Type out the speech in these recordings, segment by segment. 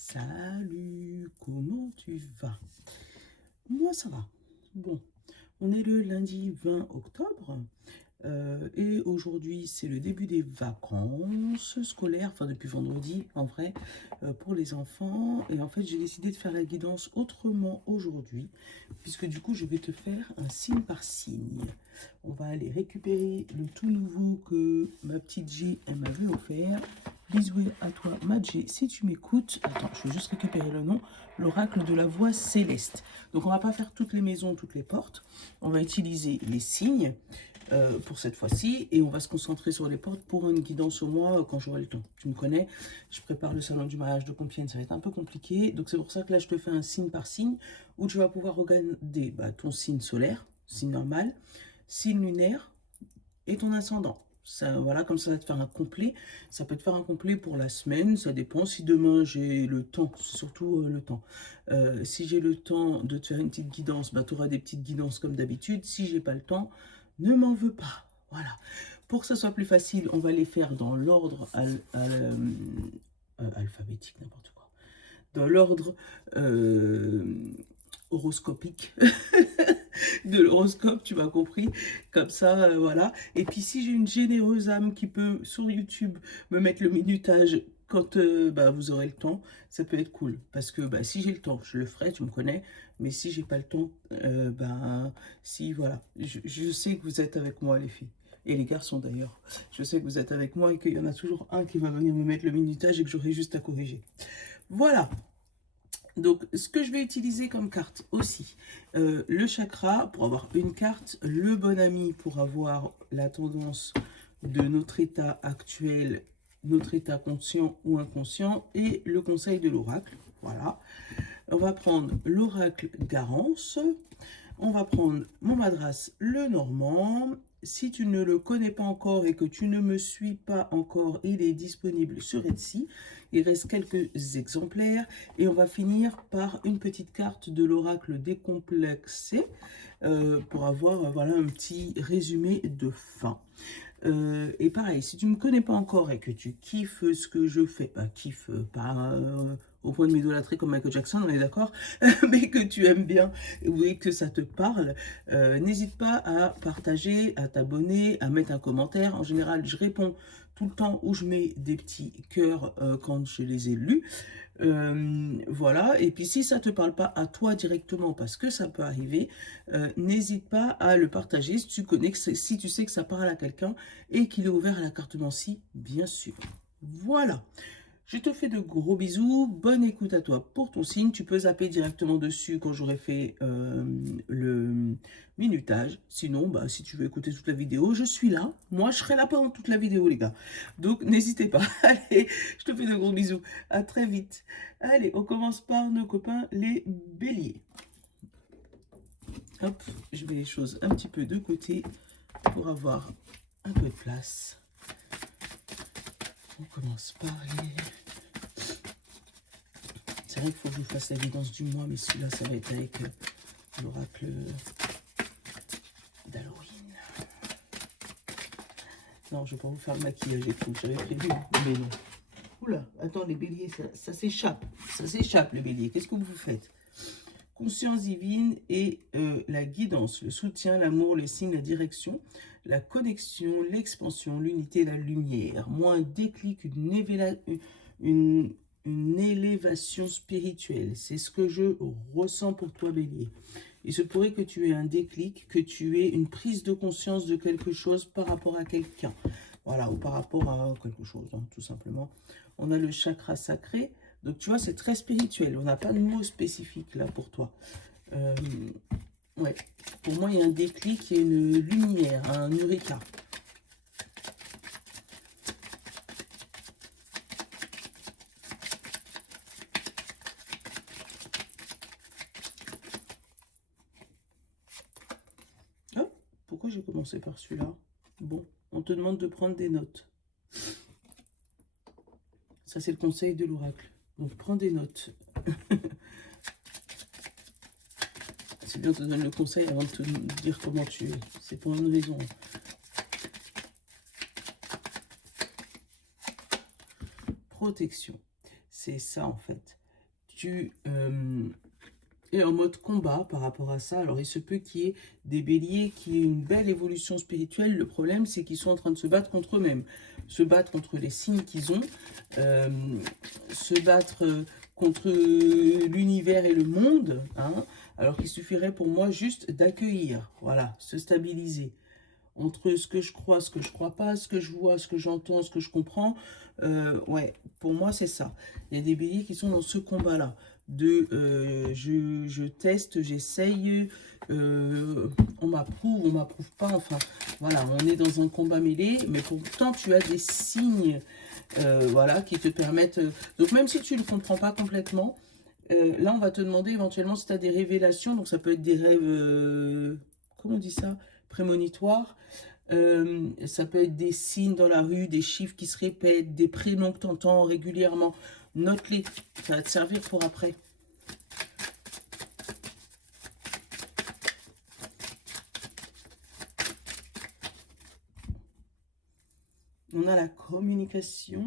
Salut, comment tu vas? Moi, ça va. Bon, on est le lundi 20 octobre et aujourd'hui, c'est le début des vacances scolaires, enfin depuis vendredi en vrai, pour les enfants. Et en fait, j'ai décidé de faire la guidance autrement aujourd'hui, puisque du coup, je vais te faire un signe par signe. On va aller récupérer le tout nouveau que ma petite G, elle m'avait offert. Bisous à toi, Madjé, si tu m'écoutes. Attends, je vais juste récupérer le nom. L'oracle de la voix céleste. Donc, on va pas faire toutes les maisons, toutes les portes. On va utiliser les signes pour cette fois-ci. Et on va se concentrer sur les portes pour une guidance au mois quand j'aurai le temps. Tu me connais, je prépare le salon du mariage de Compiègne. Ça va être un peu compliqué. Donc, c'est pour ça que là, je te fais un signe par signe où tu vas pouvoir regarder ton signe solaire, signe normal, signe lunaire et ton ascendant. Ça, voilà, comme ça va te faire un complet. Ça peut te faire un complet pour la semaine, ça dépend. Si demain j'ai le temps, c'est surtout le temps. Si j'ai le temps de te faire une petite guidance, bah, tu auras des petites guidances comme d'habitude. Si j'ai pas le temps, ne m'en veux pas. Voilà. Pour que ça soit plus facile, on va les faire dans l'ordre alphabétique, n'importe quoi. Dans l'ordre horoscopique de l'horoscope, tu m'as compris, comme ça, voilà. Et puis si j'ai une généreuse âme qui peut, sur YouTube, me mettre le minutage quand vous aurez le temps, ça peut être cool. Parce que si j'ai le temps, je le ferai, tu me connais. Mais si j'ai pas le temps, si, voilà. Je sais que vous êtes avec moi, les filles. Et les garçons d'ailleurs. Je sais que vous êtes avec moi et qu'il y en a toujours un qui va venir me mettre le minutage et que j'aurai juste à corriger. Voilà. Donc, ce que je vais utiliser comme carte aussi, le chakra pour avoir une carte, le bon ami pour avoir la tendance de notre état actuel, notre état conscient ou inconscient, et le conseil de l'oracle. Voilà. On va prendre l'oracle Garance. On va prendre mon madras le normand. Si tu ne le connais pas encore et que tu ne me suis pas encore, il est disponible sur Etsy. Il reste quelques exemplaires. Et on va finir par une petite carte de l'oracle décomplexé pour avoir voilà, un petit résumé de fin. Et pareil, si tu ne me connais pas encore et que tu kiffes ce que je fais, kiffe pas au point de m'idolâtrer comme Michael Jackson, on est d'accord, mais que tu aimes bien et que ça te parle, n'hésite pas à partager, à t'abonner, à mettre un commentaire. En général, je réponds tout le temps où je mets des petits cœurs quand je les ai lus. Voilà, et puis si ça ne te parle pas à toi directement, parce que ça peut arriver, n'hésite pas à le partager si tu connais, si tu sais que ça parle à quelqu'un et qu'il est ouvert à la carte Nancy, bien sûr. Voilà, je te fais de gros bisous, bonne écoute à toi pour ton signe. Tu peux zapper directement dessus quand j'aurai fait le minutage. Sinon, si tu veux écouter toute la vidéo, je suis là. Moi, je serai là pendant toute la vidéo, les gars. Donc, n'hésitez pas. Allez, je te fais de gros bisous. À très vite. Allez, on commence par nos copains, les béliers. Hop, je mets les choses un petit peu de côté pour avoir un peu de place. On commence par les... C'est vrai qu'il faut que je fasse la guidance du mois, mais celui-là, ça va être avec l'oracle d'Halloween. Non, je ne vais pas vous faire le maquillage et tout, j'avais prévu, mais non. Oula, attends, les béliers, ça s'échappe. Ça s'échappe, les béliers. Qu'est-ce que vous faites? Conscience divine et la guidance, le soutien, l'amour, le signe, la direction, la connexion, l'expansion, l'unité, la lumière. Moi, un déclic, une élévation spirituelle. C'est ce que je ressens pour toi, bélier. Il se pourrait que tu aies un déclic, que tu aies une prise de conscience de quelque chose par rapport à quelqu'un. Voilà, ou par rapport à quelque chose, hein, tout simplement. On a le chakra sacré. Donc, tu vois, c'est très spirituel. On n'a pas de mot spécifique, là, pour toi. Ouais. Pour moi, il y a un déclic, il y a une lumière, un eureka. Oh, pourquoi j'ai commencé par celui-là? Bon, on te demande de prendre des notes. Ça, c'est le conseil de l'oracle. Donc, prends des notes. C'est bien de te donner le conseil avant de te dire comment tu es. C'est pour une raison. Protection. C'est ça, en fait. tu es en mode combat par rapport à ça. Alors, il se peut qu'il y ait des béliers qui aient une belle évolution spirituelle. Le problème, c'est qu'ils sont en train de se battre contre eux-mêmes, se battre contre les signes qu'ils ont, euh, se battre contre l'univers et le monde, hein, alors qu'il suffirait pour moi juste d'accueillir, voilà, se stabiliser entre ce que je crois, ce que je crois pas, ce que je vois, ce que j'entends, ce que je comprends. Ouais, pour moi, c'est ça. Il y a des béliers qui sont dans ce combat-là. De je teste, j'essaye, on m'approuve pas, enfin, voilà, on est dans un combat mêlé, mais pourtant, tu as des signes, voilà, qui te permettent... donc, même si tu ne le comprends pas complètement, là, on va te demander éventuellement si tu as des révélations, donc ça peut être des rêves, comment on dit ça? Prémonitoires. Ça peut être des signes dans la rue, des chiffres qui se répètent, des prénoms que tu entends régulièrement. Note-les, ça va te servir pour après. On a la communication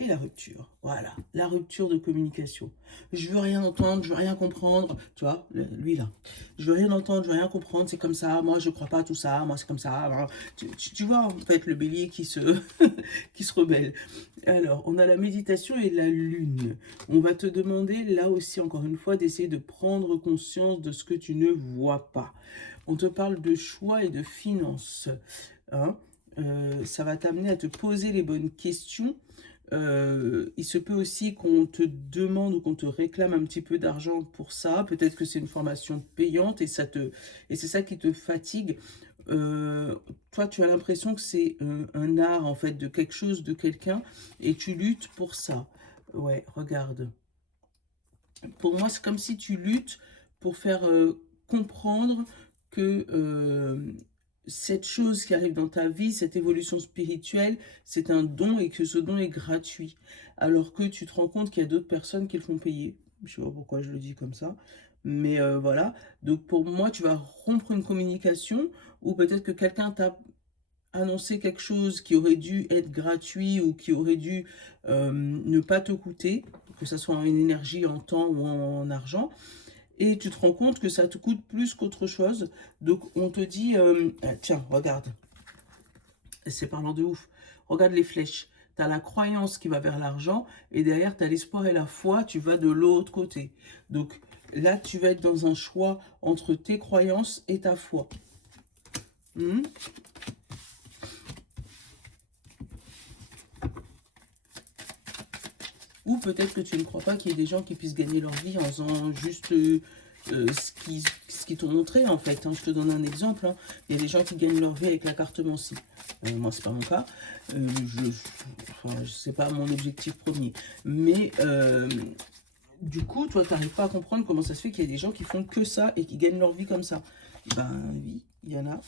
et la rupture. Voilà, la rupture de communication. Je veux rien entendre, je veux rien comprendre. Tu vois, lui là. Je veux rien entendre, je veux rien comprendre, c'est comme ça. Moi, je crois pas à tout ça. Moi, c'est comme ça. Tu vois, en fait, le bélier qui se, qui se rebelle. Alors, on a la méditation et la lune. On va te demander, là aussi, encore une fois, d'essayer de prendre conscience de ce que tu ne vois pas. On te parle de choix et de finances. Hein, ça va t'amener à te poser les bonnes questions. Il se peut aussi qu'on te demande ou qu'on te réclame un petit peu d'argent pour ça. Peut-être que c'est une formation payante et c'est ça qui te fatigue. Toi, tu as l'impression que c'est un art, en fait, de quelque chose, de quelqu'un, et tu luttes pour ça. Ouais, regarde. Pour moi, c'est comme si tu luttes pour faire comprendre que cette chose qui arrive dans ta vie, cette évolution spirituelle, c'est un don et que ce don est gratuit. Alors que tu te rends compte qu'il y a d'autres personnes qui le font payer. Je sais pas pourquoi je le dis comme ça. Mais voilà. Donc pour moi, tu vas rompre une communication ou peut-être que quelqu'un t'a annoncer quelque chose qui aurait dû être gratuit ou qui aurait dû ne pas te coûter, que ce soit en énergie, en temps ou en argent, et tu te rends compte que ça te coûte plus qu'autre chose. Donc on te dit, tiens, regarde, c'est parlant de ouf, regarde les flèches. Tu as la croyance qui va vers l'argent et derrière tu as l'espoir et la foi, tu vas de l'autre côté. Donc là, tu vas être dans un choix entre tes croyances et ta foi. Ou peut-être que tu ne crois pas qu'il y ait des gens qui puissent gagner leur vie en faisant juste ce qu'ils t'ont montré, en fait. Hein. Je te donne un exemple. Hein. Il y a des gens qui gagnent leur vie avec la carte Mancy. Moi, c'est pas mon cas. C'est pas mon objectif premier. Mais du coup, toi, tu n'arrives pas à comprendre comment ça se fait qu'il y a des gens qui font que ça et qui gagnent leur vie comme ça. Ben oui, il y en a.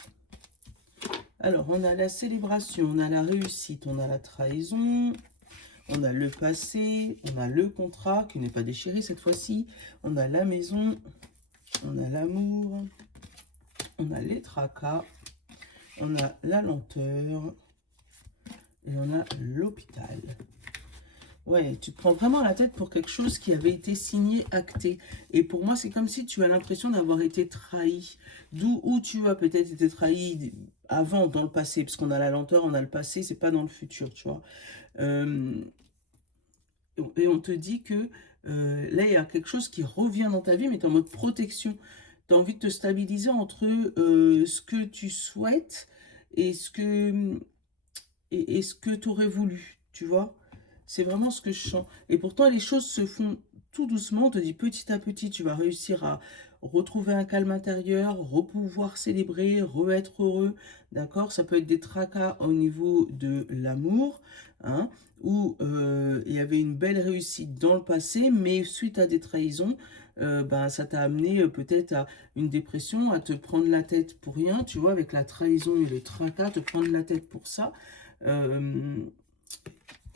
Alors, on a la célébration, on a la réussite, on a la trahison... On a le passé, on a le contrat qui n'est pas déchiré cette fois-ci, on a la maison, on a l'amour, on a les tracas, on a la lenteur et on a l'hôpital. Ouais, tu te prends vraiment la tête pour quelque chose qui avait été signé, acté. Et pour moi, c'est comme si tu as l'impression d'avoir été trahi. D'où où tu as peut-être été trahi avant, dans le passé, parce qu'on a la lenteur, on a le passé, c'est pas dans le futur, tu vois. Et on te dit que là, il y a quelque chose qui revient dans ta vie, mais tu es en mode protection. Tu as envie de te stabiliser entre ce que tu souhaites et ce que tu aurais voulu, tu vois. C'est vraiment ce que je sens. Et pourtant, les choses se font tout doucement. On te dit petit à petit, tu vas réussir à retrouver un calme intérieur, repouvoir célébrer, re-être heureux, d'accord? Ça peut être des tracas au niveau de l'amour, hein, où il y avait une belle réussite dans le passé, mais suite à des trahisons, ben, ça t'a amené peut-être à une dépression, à te prendre la tête pour rien, tu vois, avec la trahison et le tracas, te prendre la tête pour ça.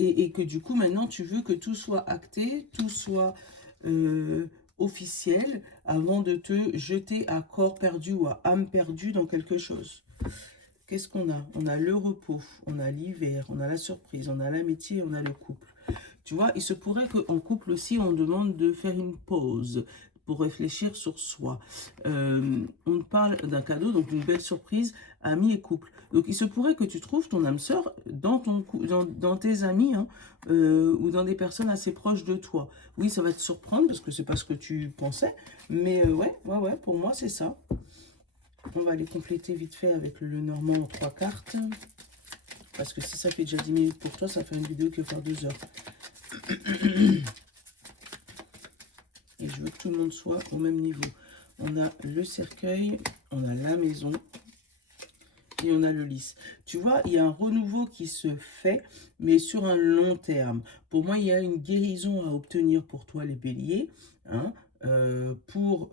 Et que du coup, maintenant, tu veux que tout soit acté, tout soit officiel, avant de te jeter à corps perdu ou à âme perdue dans quelque chose. Qu'est-ce qu'on a? On a le repos, on a l'hiver, on a la surprise, on a l'amitié, on a le couple. Tu vois, il se pourrait qu'en couple aussi, on demande de faire une pause pour réfléchir sur soi. On parle d'un cadeau, donc une belle surprise, amis et couple. Donc, il se pourrait que tu trouves ton âme sœur dans tes amis, hein, ou dans des personnes assez proches de toi. Oui, ça va te surprendre parce que c'est pas ce que tu pensais, mais ouais, pour moi, c'est ça. On va aller compléter vite fait avec le Normand en 3 cartes. Parce que si ça fait déjà 10 minutes pour toi, ça fait une vidéo qui va faire 2 heures. Et je veux que tout le monde soit au même niveau. On a le cercueil, on a la maison et on a le lys. Tu vois, il y a un renouveau qui se fait, mais sur un long terme. Pour moi, il y a une guérison à obtenir pour toi, les béliers, hein, pour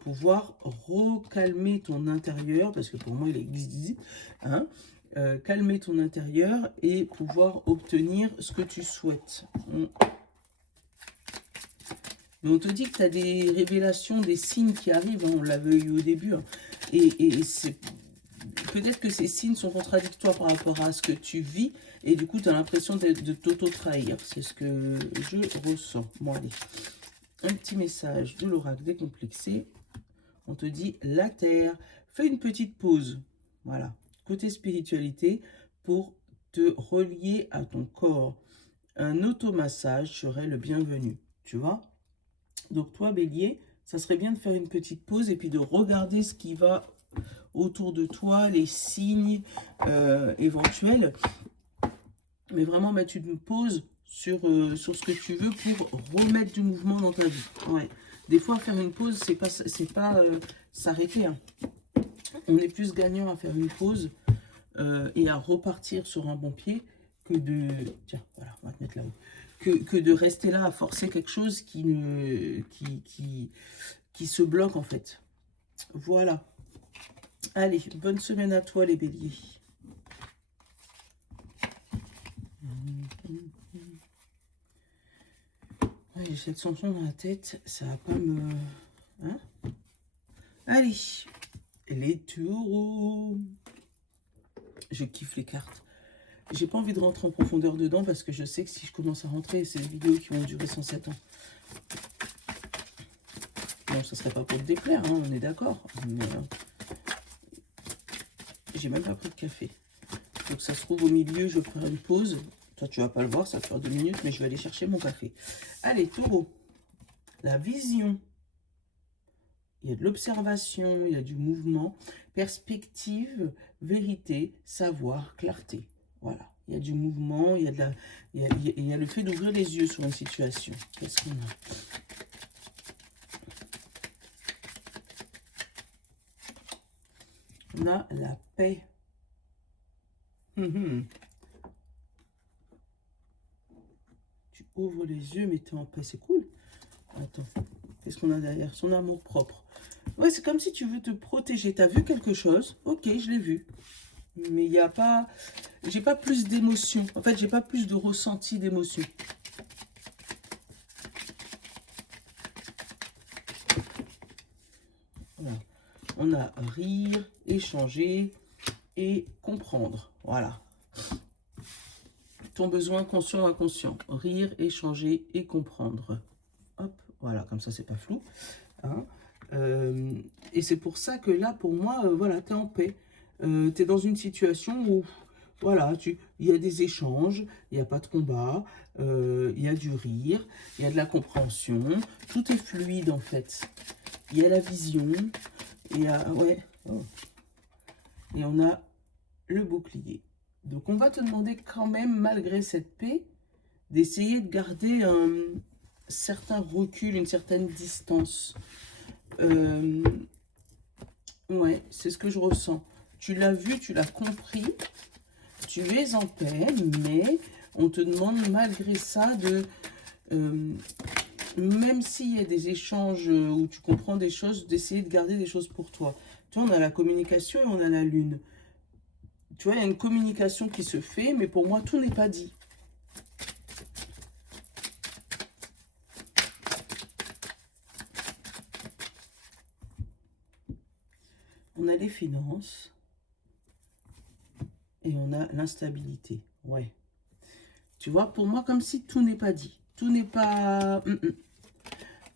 pouvoir recalmer ton intérieur, parce que pour moi, il existe, hein, calmer ton intérieur et pouvoir obtenir ce que tu souhaites. Mais on te dit que tu as des révélations, des signes qui arrivent, hein, on l'avait eu au début, hein, et c'est peut-être que ces signes sont contradictoires par rapport à ce que tu vis, et du coup tu as l'impression de t'auto-trahir, c'est ce que je ressens. Bon allez, un petit message de l'oracle décomplexé, on te dit la terre, fais une petite pause, voilà, côté spiritualité, pour te relier à ton corps. Un automassage serait le bienvenu, tu vois. Donc toi, bélier, ça serait bien de faire une petite pause et puis de regarder ce qui va autour de toi, les signes éventuels. Mais vraiment mettre une pause sur ce que tu veux pour remettre du mouvement dans ta vie. Ouais. Des fois, faire une pause, c'est pas s'arrêter, hein. On est plus gagnant à faire une pause et à repartir sur un bon pied que de... Tiens, voilà, on va te mettre là-haut. Que de rester là à forcer quelque chose qui se bloque en fait. Voilà. Allez, bonne semaine à toi les béliers. Ouais, j'ai cette chanson dans la tête, ça va pas me... Hein? Allez, les taureaux. Je kiffe les cartes. J'ai pas envie de rentrer en profondeur dedans parce que je sais que si je commence à rentrer, c'est des vidéos qui vont durer 107 ans. Bon, ça serait pas pour te déplaire, hein, on est d'accord. Mais j'ai même pas pris de café. Donc ça se trouve au milieu, je ferai une pause. Toi, tu vas pas le voir, ça va faire 2 minutes, mais je vais aller chercher mon café. Allez, taureau. La vision. Il y a de l'observation, il y a du mouvement. Perspective, vérité, savoir, clarté. Voilà. Il y a du mouvement, il y a, il y a le fait d'ouvrir les yeux sur une situation. Qu'est-ce qu'on a? On a la paix. Tu ouvres les yeux, mais tu es en paix, c'est cool. Attends, qu'est-ce qu'on a derrière? Son amour propre. Ouais, c'est comme si tu veux te protéger. Tu as vu quelque chose? Ok, je l'ai vu. Mais il n'y a pas... J'ai pas plus d'émotion. En fait, j'ai pas plus de ressenti d'émotion. Voilà. On a rire, échanger et comprendre. Voilà. Ton besoin conscient ou inconscient. Rire, échanger et comprendre. Hop, voilà, comme ça, c'est pas flou. Hein. Et c'est pour ça que là, pour moi, voilà, tu es en paix. Tu es dans une situation où, voilà, il y a des échanges, il n'y a pas de combat, il y a du rire, il y a de la compréhension. Tout est fluide, en fait. Il y a la vision, il y a, ouais, oh. Et on a le bouclier. Donc, on va te demander quand même, malgré cette paix, d'essayer de garder un certain recul, une certaine distance. Ouais, c'est ce que je ressens. Tu l'as vu, tu l'as compris, tu es en paix, mais on te demande malgré ça de... même s'il y a des échanges où tu comprends des choses, d'essayer de garder des choses pour toi. Tu vois, on a la communication et on a la lune. Tu vois, il y a une communication qui se fait, mais pour moi, tout n'est pas dit. On a les finances et on a l'instabilité. Ouais. Tu vois, pour moi, comme si tout n'est pas dit. Tout n'est pas...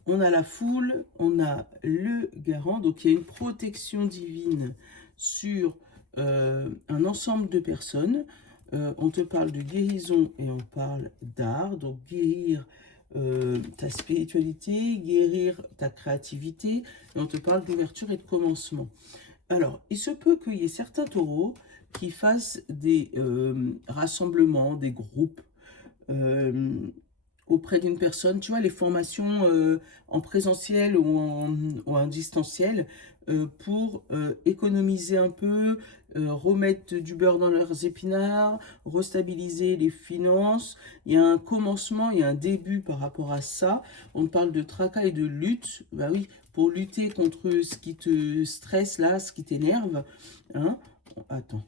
On a la foule, on a le garant. Donc, il y a une protection divine sur un ensemble de personnes. On te parle de guérison et on parle d'art. Donc, guérir ta spiritualité, guérir ta créativité. Et on te parle d'ouverture et de commencement. Alors, il se peut qu'il y ait certains taureaux qui fassent des rassemblements, des groupes auprès d'une personne. Tu vois, les formations en présentiel ou en distanciel pour économiser un peu, remettre du beurre dans leurs épinards, restabiliser les finances. Il y a un commencement, il y a un début par rapport à ça. On parle de tracas et de lutte. Bah oui, pour lutter contre ce qui te stresse là, ce qui t'énerve. Hein? Attends.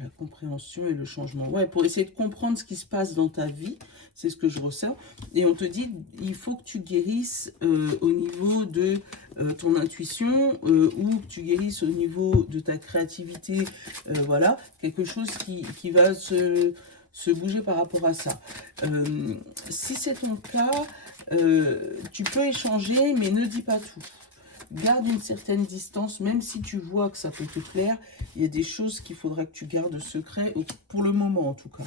La compréhension et le changement. Ouais, pour essayer de comprendre ce qui se passe dans ta vie, c'est ce que je ressens. Et on te dit, il faut que tu guérisses au niveau de ton intuition ou que tu guérisses au niveau de ta créativité. Voilà, quelque chose qui va se bouger par rapport à ça. Si c'est ton cas, tu peux échanger, mais ne dis pas tout. Garde une certaine distance, même si tu vois que ça peut te plaire. Il y a des choses qu'il faudra que tu gardes secret, pour le moment en tout cas.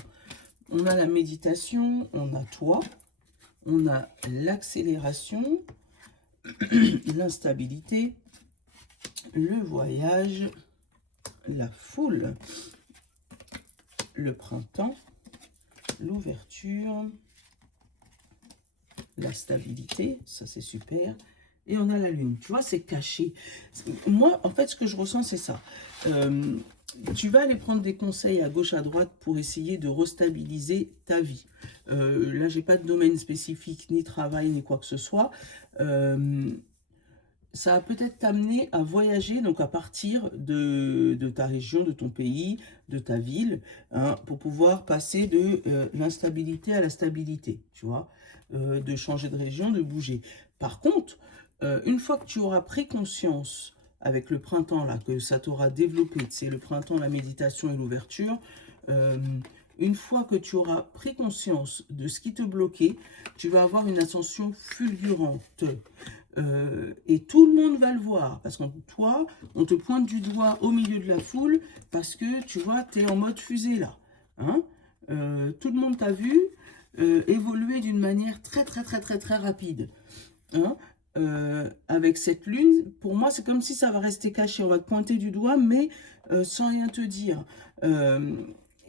On a la méditation, on a toi, on a l'accélération, l'instabilité, le voyage, la foule, le printemps, l'ouverture, la stabilité, ça c'est super. Et on a la lune. Tu vois, c'est caché. Moi, en fait, ce que je ressens, c'est ça. Tu vas aller prendre des conseils à gauche, à droite pour essayer de restabiliser ta vie. Là, j'ai pas de domaine spécifique, ni travail, ni quoi que ce soit. Ça va peut-être t'amener à voyager, donc à partir de ta région, de ton pays, de ta ville, hein, pour pouvoir passer de l'instabilité à la stabilité, tu vois, de changer de région, de bouger. Par contre, une fois que tu auras pris conscience avec le printemps, là, que ça t'aura développé, c'est le printemps, la méditation et l'ouverture, une fois que tu auras pris conscience de ce qui te bloquait, tu vas avoir une ascension fulgurante. Et tout le monde va le voir, parce que toi, on te pointe du doigt au milieu de la foule, parce que, tu vois, tu es en mode fusée, là. Hein, tout le monde t'a vu évoluer d'une manière très, très, très, très, très rapide. Hein, avec cette lune, pour moi, c'est comme si ça va rester caché. On va te pointer du doigt, mais sans rien te dire.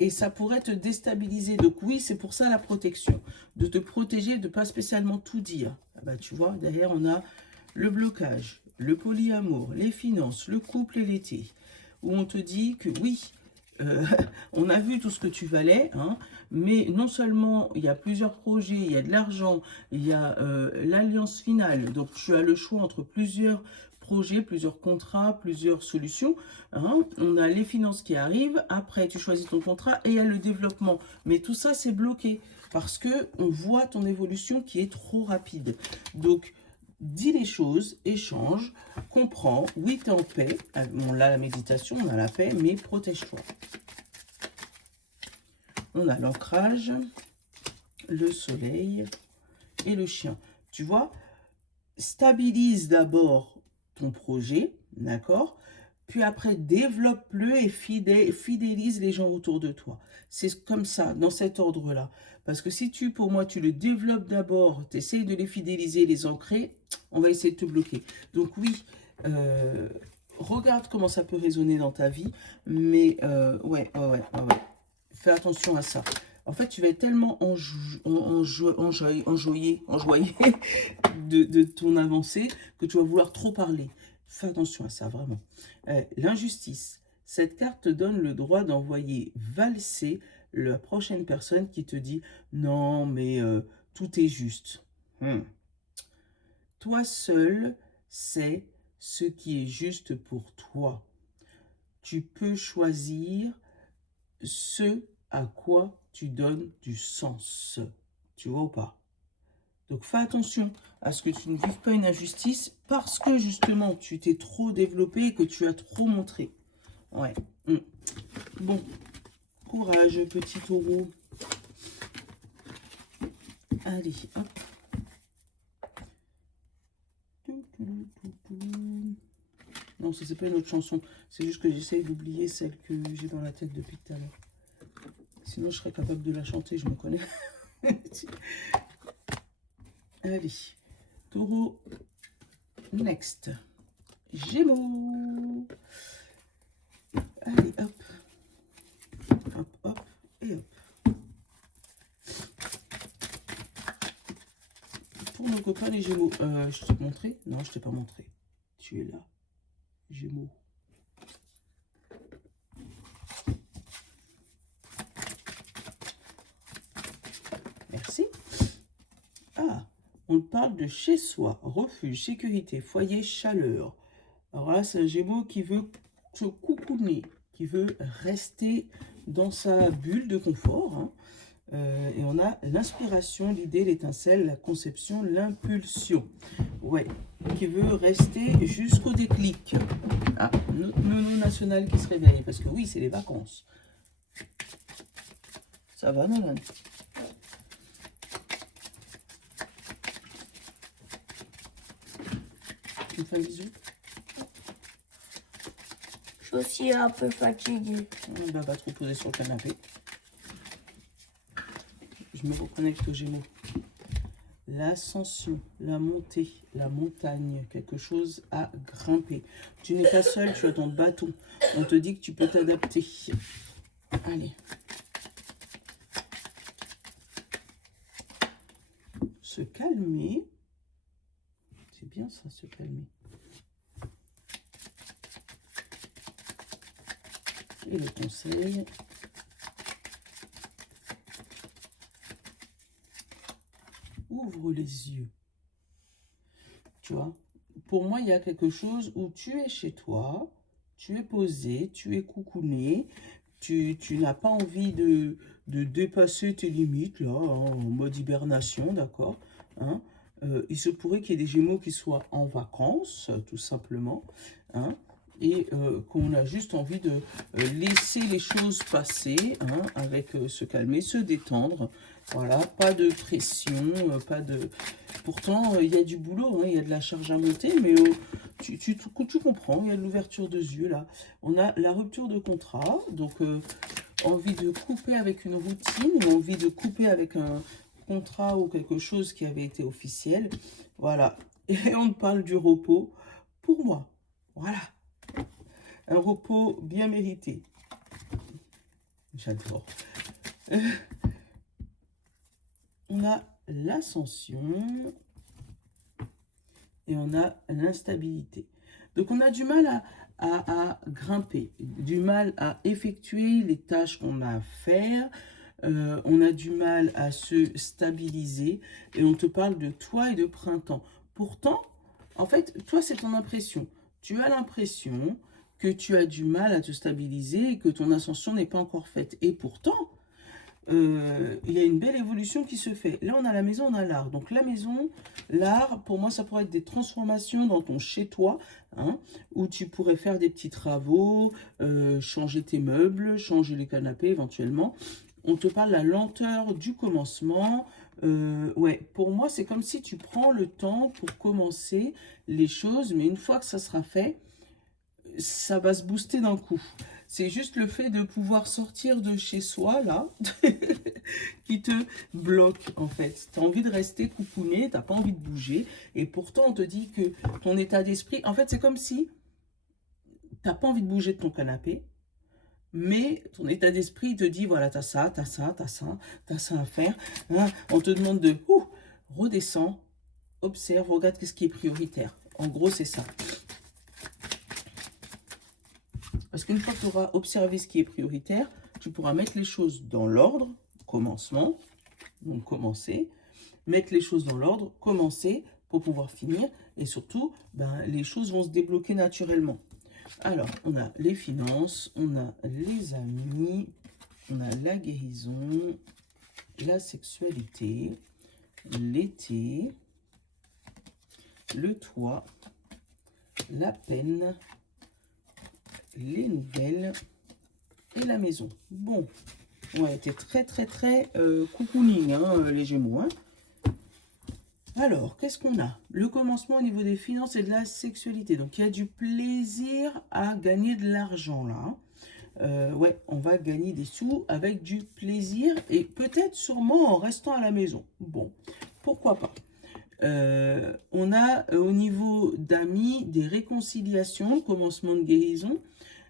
Et ça pourrait te déstabiliser. Donc oui, c'est pour ça la protection. De te protéger, de ne pas spécialement tout dire. Ah bah, tu vois, derrière, on a le blocage, le polyamour, les finances, le couple et l'été. Où on te dit que oui, on a vu tout ce que tu valais, hein, mais non seulement il y a plusieurs projets, il y a de l'argent, il y a l'alliance finale, donc tu as le choix entre plusieurs projets, plusieurs contrats, plusieurs solutions, hein. On a les finances qui arrivent, après tu choisis ton contrat et il y a le développement, mais tout ça c'est bloqué parce que on voit ton évolution qui est trop rapide. Donc dis les choses, échange, comprends, oui, tu es en paix. On a la méditation, on a la paix, mais protège-toi. On a l'ancrage, le soleil et le chien. Tu vois, stabilise d'abord ton projet, d'accord? Puis après, développe-le et fidélise les gens autour de toi. C'est comme ça, dans cet ordre-là. Parce que si pour moi, tu le développes d'abord, tu essayes de les fidéliser, les ancrer, on va essayer de te bloquer. Donc oui, regarde comment ça peut résonner dans ta vie. Mais ouais. Fais attention à ça. En fait, tu vas être tellement enjoyé de ton avancée que tu vas vouloir trop parler. Fais attention à ça, vraiment. L'injustice. Cette carte te donne le droit d'envoyer valser la prochaine personne qui te dit « Non, mais tout est juste. Toi seul sais ce qui est juste pour toi. Tu peux choisir ce à quoi tu donnes du sens. » Tu vois ou pas? Donc fais attention à ce que tu ne vives pas une injustice parce que justement tu t'es trop développé et que tu as trop montré. Ouais. Bon, courage petit taureau. Allez, hop. Non, ça c'est pas une autre chanson. C'est juste que j'essaye d'oublier celle que j'ai dans la tête depuis tout à l'heure. Sinon, je serais capable de la chanter, je me connais. Allez, taureau, next. Gémeaux. Allez, hop. Hop, hop, et hop. Pour nos copains les Gémeaux, je t'ai montré? Non, je t'ai pas montré. Tu es là, Gémeaux. Merci. Ah, on parle de chez soi, refuge, sécurité, foyer, chaleur. Alors là, c'est un Gémeaux qui veut se coucouner, qui veut rester dans sa bulle de confort, hein. Et on a l'inspiration, l'idée, l'étincelle, la conception, l'impulsion. Ouais, qui veut rester jusqu'au déclic. Ah, notre nounou national qui se réveille, parce que oui, c'est les vacances. Ça va, Nolan? Tu me fais un bisou? Je suis aussi un peu fatiguée. On va pas trop poser sur le canapé. Je me reconnecte aux Gémeaux. L'ascension, la montée, la montagne, quelque chose à grimper. Tu n'es pas seul, tu as ton bâton. On te dit que tu peux t'adapter. Allez. Se calmer. C'est bien ça, se calmer. Et le conseil. Ouvre les yeux. Tu vois, pour moi, il y a quelque chose où tu es chez toi, tu es posé, tu es coucouné, tu n'as pas envie de dépasser tes limites, là, en mode hibernation, d'accord, hein. Il se pourrait qu'il y ait des Gémeaux qui soient en vacances, tout simplement, hein, et qu'on a juste envie de laisser les choses passer, hein, avec se calmer, se détendre. Voilà, pas de pression, pas de... Pourtant, il y a du boulot, hein, il y a de la charge à monter, mais tu comprends, il y a de l'ouverture de yeux, là. On a la rupture de contrat, donc envie de couper avec une routine, ou envie de couper avec un contrat ou quelque chose qui avait été officiel. Voilà, et on parle du repos pour moi. Voilà, un repos bien mérité. J'adore. On a l'ascension et on a l'instabilité. Donc on a du mal à grimper, du mal à effectuer les tâches qu'on a à faire, on a du mal à se stabiliser et on te parle de toi et de printemps. Pourtant, en fait, toi c'est ton impression. Tu as l'impression que tu as du mal à te stabiliser et que ton ascension n'est pas encore faite. Et pourtant, il y a une belle évolution qui se fait. Là, on a la maison, on a l'art. Donc, la maison, l'art, pour moi, ça pourrait être des transformations dans ton chez-toi, hein, où tu pourrais faire des petits travaux, changer tes meubles, changer les canapés éventuellement. On te parle de la lenteur du commencement. Ouais, pour moi, c'est comme si tu prends le temps pour commencer les choses, mais une fois que ça sera fait, ça va se booster d'un coup. C'est juste le fait de pouvoir sortir de chez soi, là, qui te bloque, en fait. Tu as envie de rester coucouné, tu n'as pas envie de bouger. Et pourtant, on te dit que ton état d'esprit... En fait, c'est comme si tu n'as pas envie de bouger de ton canapé, mais ton état d'esprit te dit, voilà, tu as ça, tu as ça, tu as ça, tu as ça à faire. Hein. On te demande de... redescends, observe, regarde ce qui est prioritaire. En gros, c'est ça. Parce qu'une fois que tu auras observé ce qui est prioritaire, tu pourras mettre les choses dans l'ordre, commencement, donc commencer, mettre les choses dans l'ordre, commencer pour pouvoir finir, et surtout, les choses vont se débloquer naturellement. Alors, on a les finances, on a les amis, on a la guérison, la sexualité, l'été, le toit, la peine, les nouvelles et la maison. Bon, ouais, t'es très cocooning, hein, les Gémeaux. Hein. Alors, qu'est-ce qu'on a? Le commencement au niveau des finances et de la sexualité. Donc, il y a du plaisir à gagner de l'argent, là. Ouais, on va gagner des sous avec du plaisir et peut-être sûrement en restant à la maison. Bon, pourquoi pas. On a au niveau d'amis des réconciliations, commencement de guérison.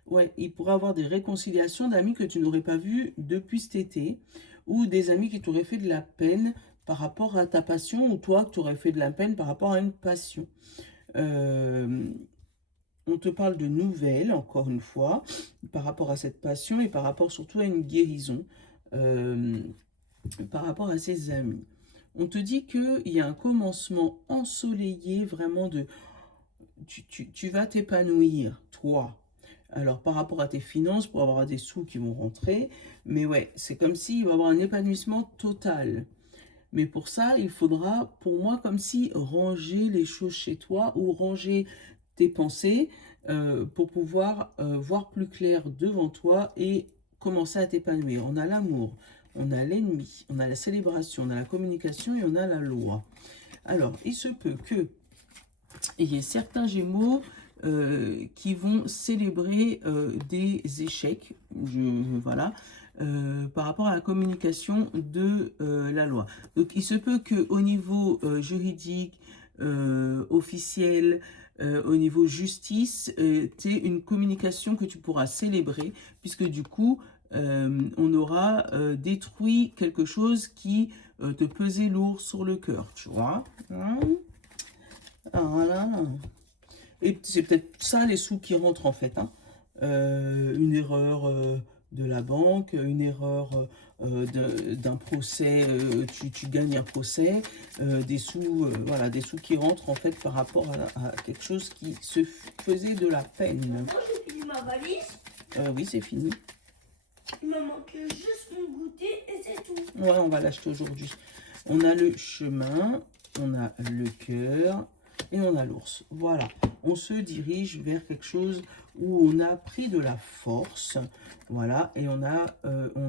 Ouais, il pourrait avoir des réconciliations d'amis que tu n'aurais pas vus depuis cet été ou des amis qui t'auraient fait de la peine par rapport à ta passion ou toi que tu aurais fait de la peine par rapport à une passion. Euh, on te parle de nouvelles, encore une fois, par rapport à cette passion et par rapport surtout à une guérison, euh, par rapport à ses amis. On te dit qu'il y a un commencement ensoleillé, vraiment de... Tu vas t'épanouir, toi. Alors, par rapport à tes finances, pour avoir des sous qui vont rentrer, mais ouais, c'est comme s'il va y avoir un épanouissement total. Mais pour ça, il faudra, pour moi, comme si ranger les choses chez toi ou ranger tes pensées pour pouvoir voir plus clair devant toi et commencer à t'épanouir. On a l'amour, on a l'ennemi, on a la célébration, on a la communication et on a la loi. Alors, il se peut que il y ait certains Gémeaux qui vont célébrer des échecs, voilà, par rapport à la communication de la loi. Donc, il se peut qu'au niveau juridique, officiel, au niveau justice, tu aies une communication que tu pourras célébrer, puisque du coup, on aura détruit quelque chose qui te pesait lourd sur le cœur, tu vois. Hein. Voilà. Et c'est peut-être ça les sous qui rentrent en fait. Hein. Une erreur de la banque, une erreur d'un procès, tu gagnes un procès, des sous, voilà, des sous qui rentrent en fait par rapport à quelque chose qui se faisait de la peine. Maman, j'ai fini ma valise. Oui, c'est fini. Il me manque juste mon goûter et c'est tout. Ouais, on va l'acheter aujourd'hui. On a le chemin, on a le cœur et on a l'ours. Voilà, on se dirige vers quelque chose où on a pris de la force. Voilà, et on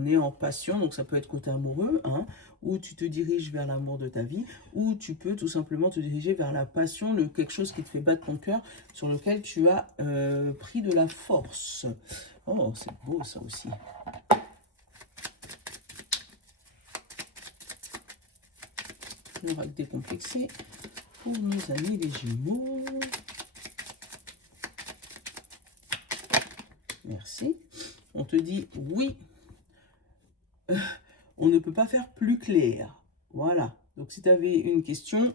est en passion, donc ça peut être côté amoureux, hein, où tu te diriges vers l'amour de ta vie, ou tu peux tout simplement te diriger vers la passion, quelque chose qui te fait battre ton cœur, sur lequel tu as pris de la force. Oh, c'est beau ça aussi. On va décomplexer pour nos amis les Gémeaux. Merci. On te dit oui. On ne peut pas faire plus clair. Voilà. Donc si tu avais une question,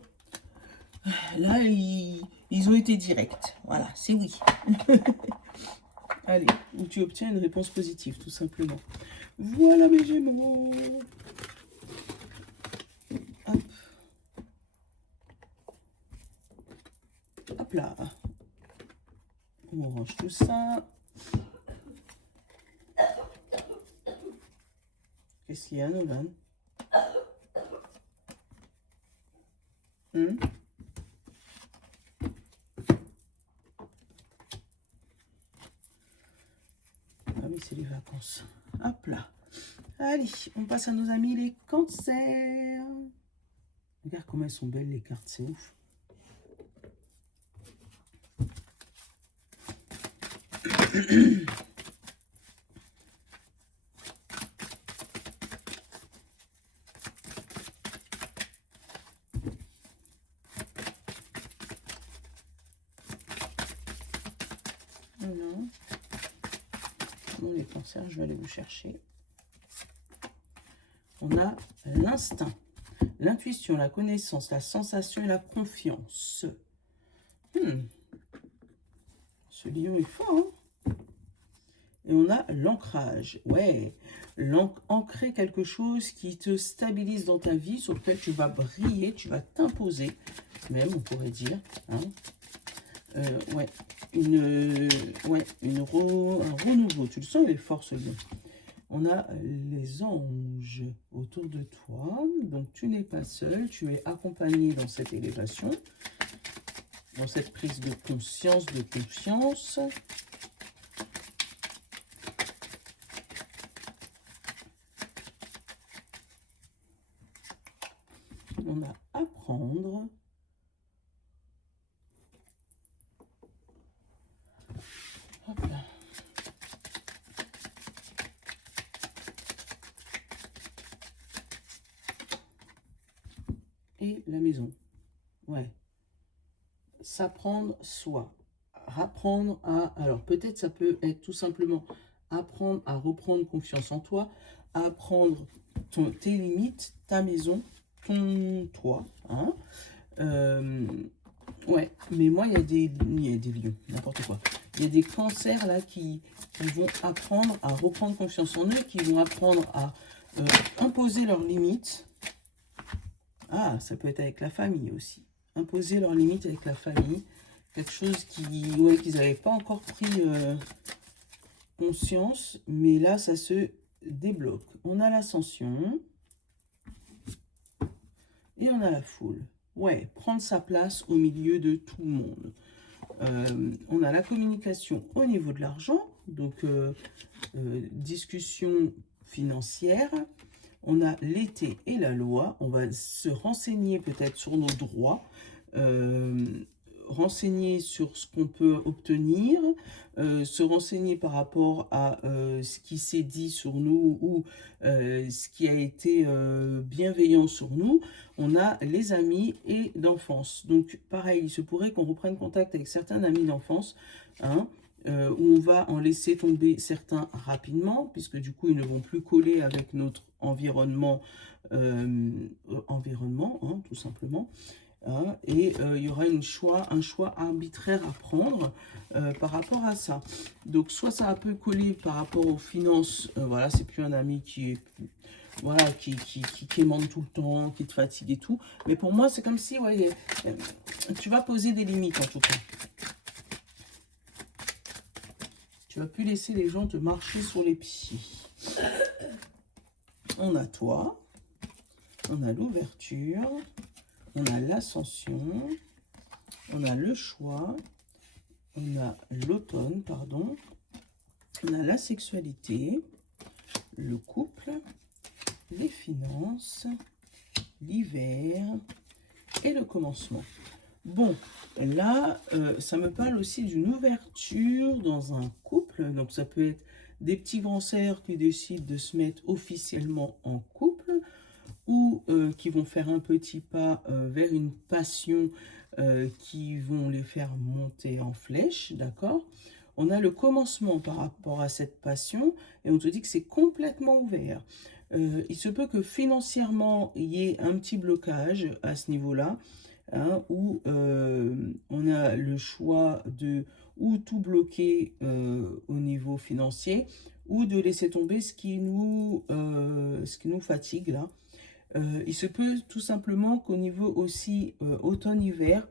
là ils ont été directs. Voilà, c'est oui. Allez, où tu obtiens une réponse positive, tout simplement. Voilà mes Gémeaux. Hop. Hop là. On range tout ça. Qu'est-ce qu'il y a, Nolan? Ah oui, c'est les vacances. Hop là. Allez, on passe à nos amis les cancers. Regarde comment elles sont belles les cartes, c'est ouf. Non. Non, les cancers, je vais aller vous chercher. On a l'instinct, l'intuition, la connaissance, la sensation et la confiance. Ce lion est fort, hein? Et on a l'ancrage. Ouais, ancrer quelque chose qui te stabilise dans ta vie, sur lequel tu vas briller, tu vas t'imposer, même, on pourrait dire. Hein? Ouais, un renouveau. Tu le sens, il est fort, ce lion. On a les anges autour de toi. Donc, tu n'es pas seul. Tu es accompagné dans cette élévation, dans cette prise de conscience, de confiance. On a apprendre. apprendre. Hop là. Et la maison. Ouais. S'apprendre soi. Apprendre à... Alors peut-être ça peut être tout simplement apprendre à reprendre confiance en toi, à apprendre tes limites, ta maison, ton toi. Hein. Ouais, mais moi il y a des lions, n'importe quoi. Il y a des cancers là qui vont apprendre à reprendre confiance en eux, qui vont apprendre à imposer leurs limites. Ah, ça peut être avec la famille aussi. Imposer leurs limites avec la famille. Quelque chose qu'ils n'avaient pas encore pris conscience. Mais là, ça se débloque. On a l'ascension. Et on a la foule. Ouais, prendre sa place au milieu de tout le monde. On a la communication au niveau de l'argent. Donc, discussion financière. On a l'été et la loi. On va se renseigner peut-être sur nos droits, renseigner sur ce qu'on peut obtenir, se renseigner par rapport à ce qui s'est dit sur nous ou ce qui a été bienveillant sur nous. On a les amis et d'enfance. Donc pareil, il se pourrait qu'on reprenne contact avec certains amis d'enfance, hein, où on va en laisser tomber certains rapidement, puisque du coup ils ne vont plus coller avec notre environnement, hein, tout simplement. Hein, et il y aura un choix arbitraire à prendre par rapport à ça. Donc soit ça a un peu collé par rapport aux finances, voilà, c'est plus un ami qui est... Voilà, qui quémande tout le temps, qui te fatigue et tout. Mais pour moi, c'est comme si, ouais, tu vas poser des limites en tout cas. Tu vas plus laisser les gens te marcher sur les pieds. On a toi, on a l'ouverture, on a l'ascension, on a le choix, on a l'automne, pardon, on a la sexualité, le couple, les finances, l'hiver et le commencement. Bon, là, ça me parle aussi d'une ouverture dans un couple. Donc, ça peut être des petits cancers qui décident de se mettre officiellement en couple ou qui vont faire un petit pas vers une passion qui vont les faire monter en flèche, d'accord? On a le commencement par rapport à cette passion et on te dit que c'est complètement ouvert. Il se peut que financièrement, il y ait un petit blocage à ce niveau-là, hein, où on a le choix de ou tout bloquer au niveau financier ou de laisser tomber ce qui nous fatigue là. Il se peut tout simplement qu'au niveau aussi automne-hiver,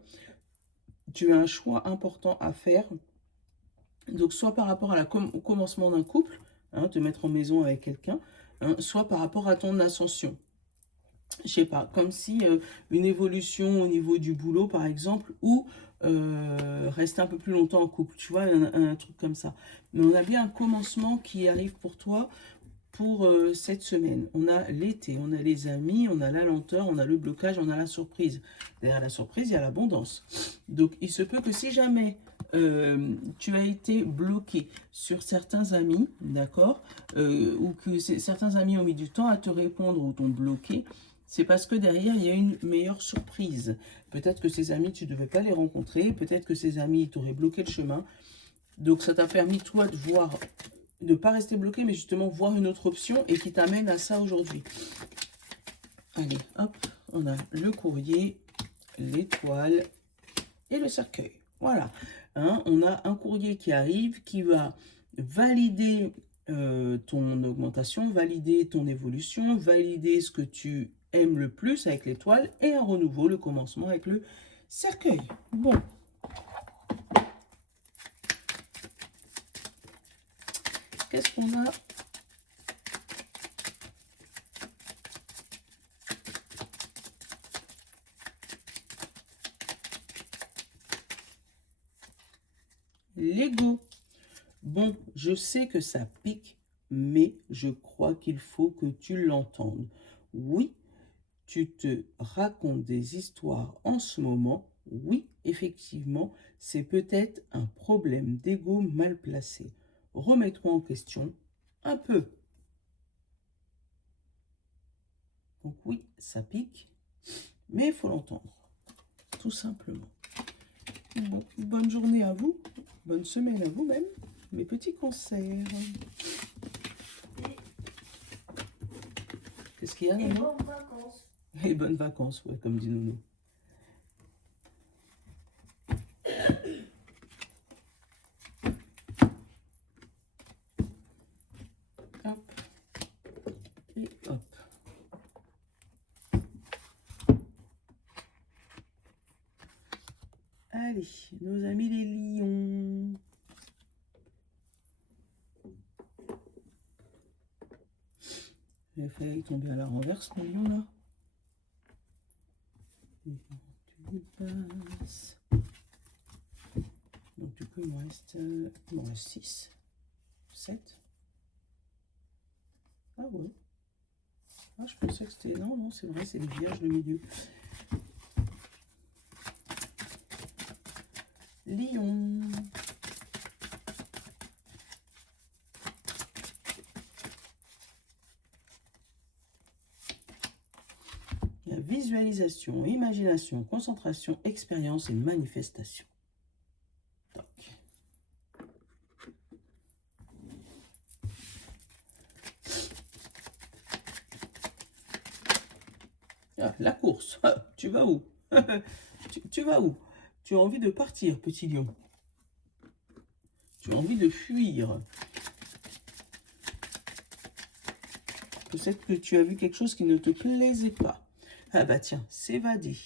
tu as un choix important à faire. Donc, soit par rapport à au commencement d'un couple, hein, te mettre en maison avec quelqu'un, hein, soit par rapport à ton ascension. Je sais pas, comme si une évolution au niveau du boulot, par exemple, ou rester un peu plus longtemps en couple, tu vois, un truc comme ça. Mais on a bien un commencement qui arrive pour toi pour cette semaine. On a l'été, on a les amis, on a la lenteur, on a le blocage, on a la surprise. Derrière la surprise, il y a l'abondance. Donc, il se peut que si jamais tu as été bloqué sur certains amis, d'accord, ou que certains amis ont mis du temps à te répondre ou t'ont bloqué, c'est parce que derrière, il y a une meilleure surprise. Peut-être que ces amis, tu ne devais pas les rencontrer, peut-être que ces amis t'auraient bloqué le chemin. Donc, ça t'a permis, toi, de voir, de ne pas rester bloqué, mais justement voir une autre option et qui t'amène à ça aujourd'hui. Allez, hop, on a le courrier, l'étoile et le cercueil. Voilà, hein, on a un courrier qui arrive, qui va valider ton augmentation, valider ton évolution, valider ce que tu aimes le plus avec l'étoile et un renouveau, le commencement avec le cercueil. Bon. Qu'est-ce qu'on a? L'ego. Bon, je sais que ça pique, mais je crois qu'il faut que tu l'entendes. Oui, tu te racontes des histoires en ce moment, oui, effectivement, c'est peut-être un problème d'ego mal placé. Remets-toi en question un peu. Donc oui, ça pique, mais il faut l'entendre, tout simplement. Bon, bonne journée à vous, bonne semaine à vous même, mes petits cancers. Qu'est-ce qu'il y a, Et Nana? bonnes vacances. Et bonnes vacances, ouais, comme dit Nounou. Hop, et hop. Allez, nos amis les lions. J'ai failli tomber à la renverse, mon lion, là. Et tu passes. Donc, du coup, il m'en reste 6, 7. Ah ouais. Ah, je pensais que c'était... Non, non, c'est vrai, c'est les vierges, le milieu. Lion. Il y a visualisation, imagination, concentration, expérience et manifestation. Toc. Ah, la course. Ah, tu vas où? Tu vas où? Tu as envie de partir, petit lion. Tu as envie de fuir. Peut-être que tu as vu quelque chose qui ne te plaisait pas. Ah bah tiens, s'évader.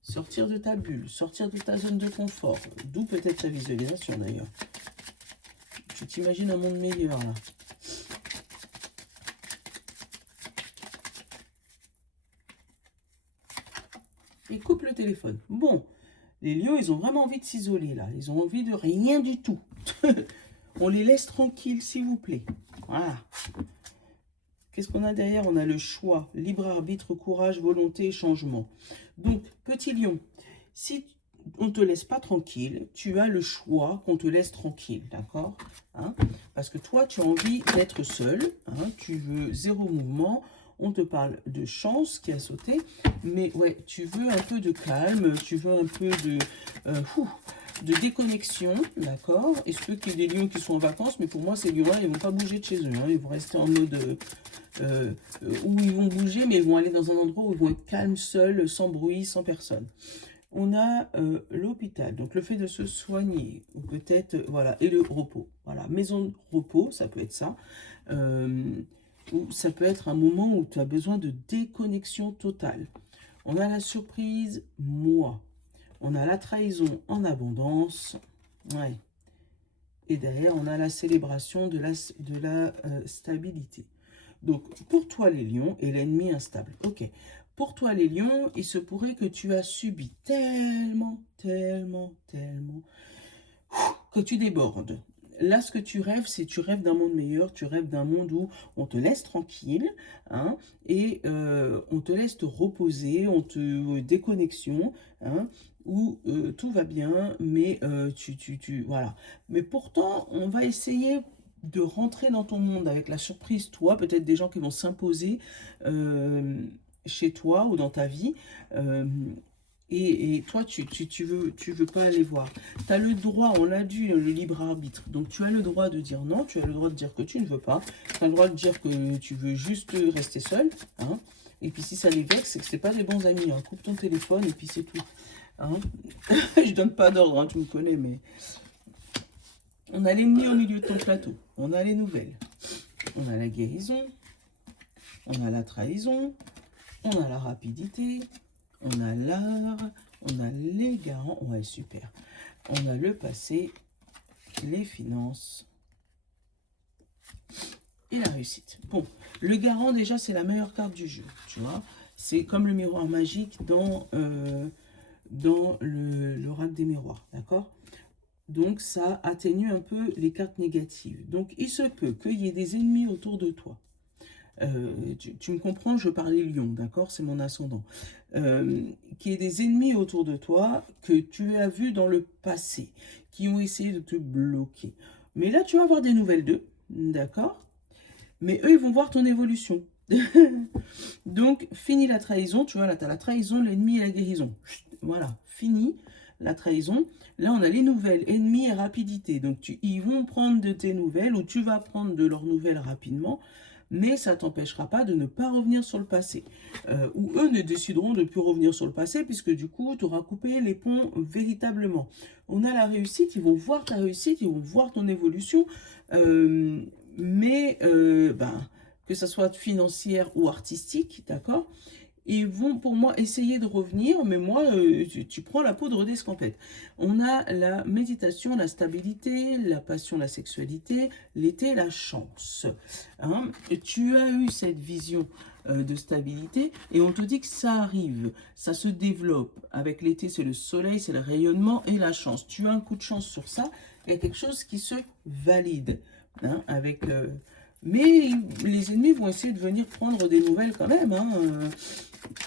Sortir de ta bulle, sortir de ta zone de confort. D'où peut-être ta visualisation d'ailleurs. Tu t'imagines un monde meilleur là. Et coupe le téléphone. Bon, les lions, ils ont vraiment envie de s'isoler là. Ils ont envie de rien du tout. On les laisse tranquilles, s'il vous plaît. Voilà. Qu'est-ce qu'on a derrière? On a le choix, libre arbitre, courage, volonté et changement. Donc, petit lion, si on ne te laisse pas tranquille, tu as le choix qu'on te laisse tranquille, d'accord, hein? Parce que toi, tu as envie d'être seul, hein? Tu veux zéro mouvement. On te parle de chance qui a sauté, mais ouais, tu veux un peu de calme, tu veux un peu de déconnexion, d'accord? Il se peut qu'il y ait des lions qui sont en vacances, mais pour moi, ces lions-là, ils ne vont pas bouger de chez eux, hein? Ils vont rester en mode... où ils vont bouger, mais ils vont aller dans un endroit où ils vont être calmes, seuls, sans bruit, sans personne. On a l'hôpital, donc le fait de se soigner, ou peut-être, voilà, et le repos. Voilà, maison de repos, ça peut être ça. Ou ça peut être un moment où tu as besoin de déconnexion totale. On a la surprise, moi. On a la trahison en abondance. Ouais. Et derrière, on a la célébration de la stabilité. Donc, pour toi, les lions, et l'ennemi instable. Ok. Pour toi, les lions, il se pourrait que tu as subi tellement, que tu débordes. Là, ce que tu rêves, c'est tu rêves d'un monde meilleur, tu rêves d'un monde où on te laisse tranquille, hein, et on te laisse te reposer, on te déconnexion, hein, où tout va bien, mais voilà. Mais pourtant, on va essayer de rentrer dans ton monde avec la surprise, toi, peut-être des gens qui vont s'imposer chez toi ou dans ta vie, et toi, tu veux pas aller voir. Tu as le droit, on l'a dit, le libre arbitre. Donc, tu as le droit de dire non, tu as le droit de dire que tu ne veux pas. Tu as le droit de dire que tu veux juste rester seul. Hein. Et puis, si ça les vexe, c'est que ce pas des bons amis. Hein. Coupe ton téléphone et puis c'est tout. Hein. Je donne pas d'ordre, hein, tu me connais, mais... On a l'ennemi au milieu de ton plateau. On a les nouvelles. On a la guérison. On a la trahison. On a la rapidité. On a l'art, on a les garants, ouais, super. On a le passé, les finances et la réussite. Bon, le garant, déjà, c'est la meilleure carte du jeu, tu vois. C'est comme le miroir magique dans l'oracle des miroirs, d'accord? Donc, ça atténue un peu les cartes négatives. Donc, il se peut qu'il y ait des ennemis autour de toi. Tu me comprends, je parlais lion, d'accord? C'est mon ascendant. Qui est des ennemis autour de toi que tu as vus dans le passé, qui ont essayé de te bloquer. Mais là, tu vas avoir des nouvelles d'eux, d'accord? Mais eux, ils vont voir ton évolution. Donc, fini la trahison. Tu vois, là, tu as la trahison, l'ennemi et la guérison. Voilà, fini la trahison. Là, on a les nouvelles, ennemis et rapidité. Donc, ils vont prendre de tes nouvelles ou tu vas prendre de leurs nouvelles rapidement. Mais ça ne t'empêchera pas de ne pas revenir sur le passé. Ou eux ne décideront de ne plus revenir sur le passé puisque du coup, tu auras coupé les ponts véritablement. On a la réussite, ils vont voir ta réussite, ils vont voir ton évolution. Ben, que ce soit financière ou artistique, d'accord? Ils vont pour moi essayer de revenir, mais moi, tu prends la poudre d'escampette. On a la méditation, la stabilité, la passion, la sexualité, l'été, la chance. Hein? Tu as eu cette vision de stabilité et on te dit que ça arrive, ça se développe. Avec l'été, c'est le soleil, c'est le rayonnement et la chance. Tu as un coup de chance sur ça, il y a quelque chose qui se valide. Hein? Mais les ennemis vont essayer de venir prendre des nouvelles quand même. Hein?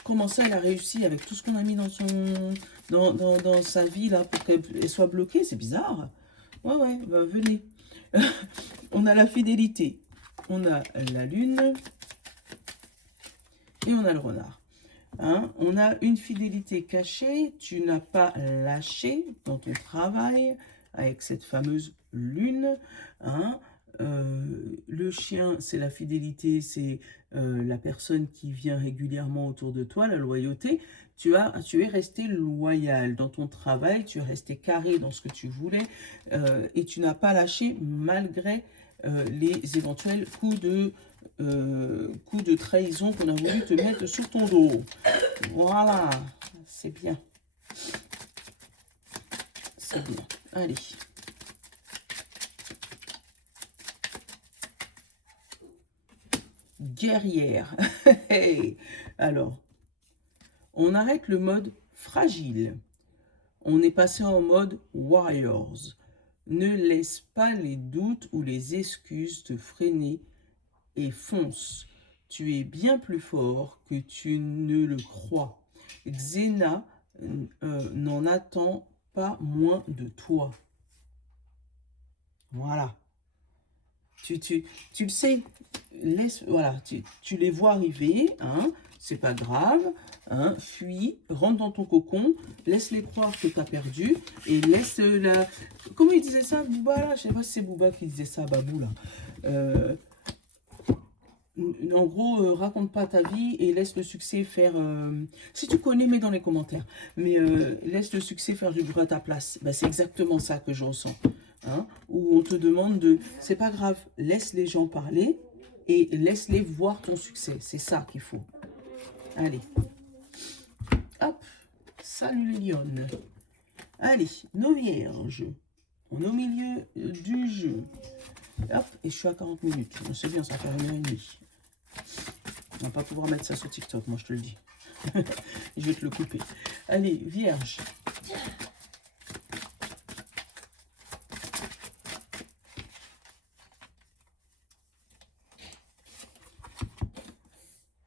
Comment ça, elle a réussi avec tout ce qu'on a mis dans sa vie là pour qu'elle soit bloquée? C'est bizarre. Ouais, bah, venez. On a la fidélité. On a la lune. Et on a le renard. Hein? On a une fidélité cachée. Tu n'as pas lâché dans ton travail avec cette fameuse lune. Hein? Le chien, c'est la fidélité, c'est la personne qui vient régulièrement autour de toi, la loyauté. Tu es resté loyal dans ton travail, tu es resté carré dans ce que tu voulais et tu n'as pas lâché malgré les éventuels coups de trahison qu'on a voulu te mettre sur ton dos. Voilà, c'est bien. C'est bien. Allez. Guerrière. Alors, on arrête le mode fragile. On est passé en mode warriors. Ne laisse pas les doutes ou les excuses te freiner et fonce. Tu es bien plus fort que tu ne le crois. Xena n'en attend pas moins de toi. Voilà. Tu le sais, voilà, tu les vois arriver, hein, c'est pas grave, hein, fuis, rentre dans ton cocon, laisse-les croire que tu as perdu, et laisse la... Comment il disait ça, Booba, là? Je sais pas si c'est Booba qui disait ça, Babou, là. En gros, raconte pas ta vie et laisse le succès faire... si tu connais, mets dans les commentaires. Mais laisse le succès faire du bruit à ta place. Ben, c'est exactement ça que je ressens. Hein, où on te demande de... C'est pas grave, laisse les gens parler et laisse-les voir ton succès. C'est ça qu'il faut. Allez. Hop. Salut les lionnes. Allez, nos vierges. On est au milieu du jeu. Hop, et je suis à 40 minutes. C'est bien, ça fait 1h30. On va pas pouvoir mettre ça sur TikTok, moi je te le dis. Je vais te le couper. Allez, vierge.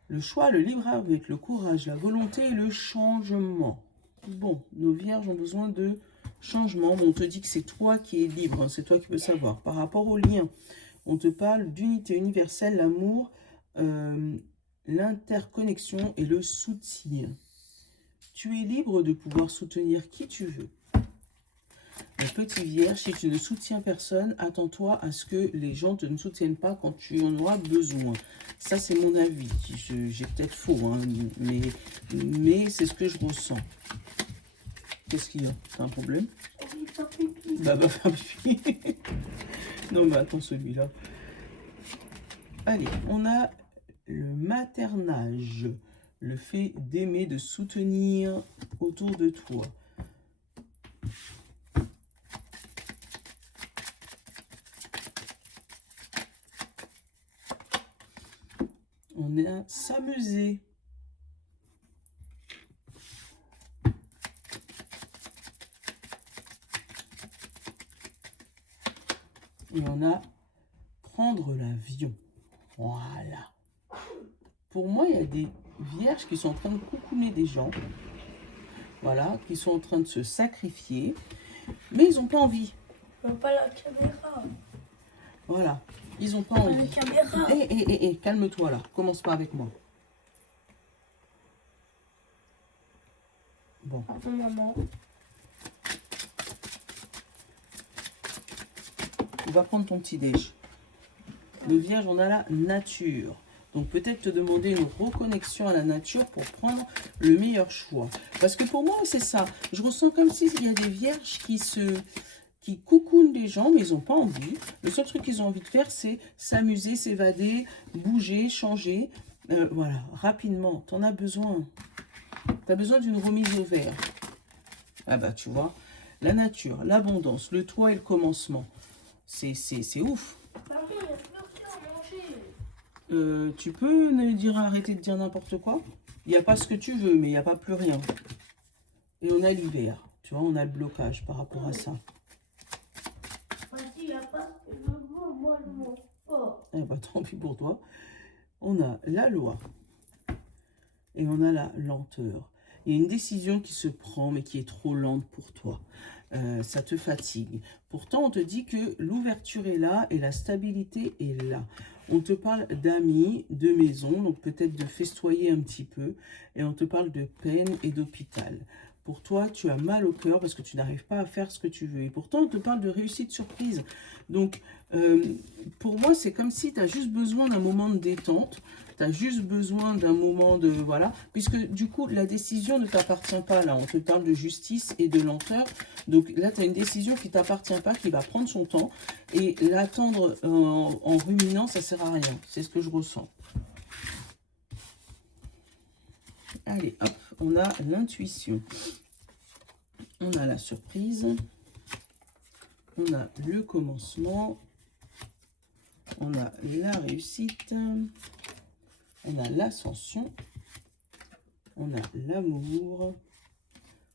Le choix, le libre arbitre, le courage, la volonté et le changement. Bon, nos vierges ont besoin de changement. On te dit que c'est toi qui es libre, hein, c'est toi qui peux savoir. Par rapport au lien, on te parle d'unité universelle, l'amour, l'interconnexion et le soutien. Tu es libre de pouvoir soutenir qui tu veux. Petit vierge, si tu ne soutiens personne, attends-toi à ce que les gens ne soutiennent pas quand tu en auras besoin. Ça, c'est mon avis. J'ai peut-être faux, hein, mais c'est ce que je ressens. Qu'est-ce qu'il y a? C'est un problème? Bah, va faire pipi. Non, mais attends, celui-là. Allez, on a le maternage. Le fait d'aimer, de soutenir autour de toi. On est à s'amuser. Et on a prendre l'avion. Voilà. pour moi, il y a des vierges qui sont en train de coucouner des gens. Voilà, qui sont en train de se sacrifier. Mais ils n'ont pas envie. Pas la caméra. Voilà, ils n'ont pas Pas envie. la caméra. Calme-toi là. Commence pas avec moi. Bon. Pardon, maman. Tu vas prendre ton petit déj. Le vierge, on a la nature. Donc peut-être te demander une reconnexion à la nature pour prendre le meilleur choix. Parce que pour moi, c'est ça. Je ressens comme s'il y a des vierges qui coucounent des gens, mais ils n'ont pas envie. Le seul truc qu'ils ont envie de faire, c'est s'amuser, s'évader, bouger, changer. Voilà, rapidement. Tu en as besoin. Tu as besoin d'une remise au vert. Ah bah tu vois, la nature, l'abondance, le toit et le commencement. C'est ouf. Maman, il n'y a plus rien à manger. Tu peux me dire arrêter de dire n'importe quoi? Il n'y a pas ce que tu veux, mais il n'y a pas plus rien. Et on a l'hiver. Tu vois, on a le blocage par rapport à ça. Il n'y a pas ce que je veux, moi je mange pas. Eh ben, tant pis pour toi. On a la loi. Et on a la lenteur. Il y a une décision qui se prend, mais qui est trop lente pour toi. Ça te fatigue. Pourtant, on te dit que l'ouverture est là et la stabilité est là. On te parle d'amis, de maison, donc peut-être de festoyer un petit peu. Et on te parle de peine et d'hôpital. Pour toi, tu as mal au cœur parce que tu n'arrives pas à faire ce que tu veux. Et pourtant, on te parle de réussite surprise. Donc, pour moi, c'est comme si tu as juste besoin d'un moment de détente. Tu as juste besoin d'un moment de... Voilà. Puisque, du coup, la décision ne t'appartient pas, là. On te parle de justice et de lenteur. Donc, là, tu as une décision qui ne t'appartient pas, qui va prendre son temps. Et l'attendre en ruminant, ça ne sert à rien. C'est ce que je ressens. Allez, hop, on a l'intuition. On a la surprise. On a le commencement. On a la réussite. On a l'ascension. On a l'amour.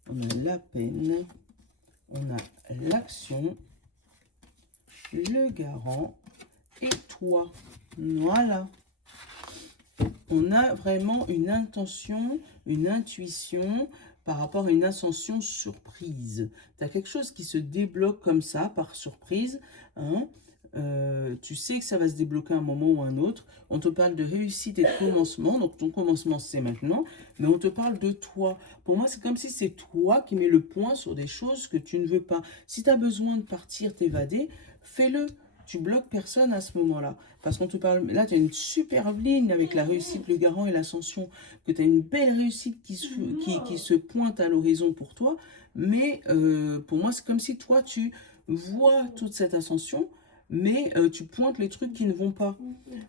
On a la peine. On a l'action. Le garant. Et toi. Voilà. On a vraiment une intention, une intuition par rapport à une ascension surprise. Tu as quelque chose qui se débloque comme ça, par surprise. Hein. Tu sais que ça va se débloquer à un moment ou un autre. On te parle de réussite et de commencement. Donc ton commencement, c'est maintenant. Mais on te parle de toi. Pour moi, c'est comme si c'est toi qui mets le point sur des choses que tu ne veux pas. Si tu as besoin de partir, t'évader, fais-le. Tu bloques personne à ce moment-là. Parce qu'on te parle... Là, tu as une superbe ligne avec la réussite, le garant et l'ascension. Que tu as une belle réussite qui se pointe à l'horizon pour toi. Mais pour moi, c'est comme si toi, tu vois toute cette ascension, mais tu pointes les trucs qui ne vont pas.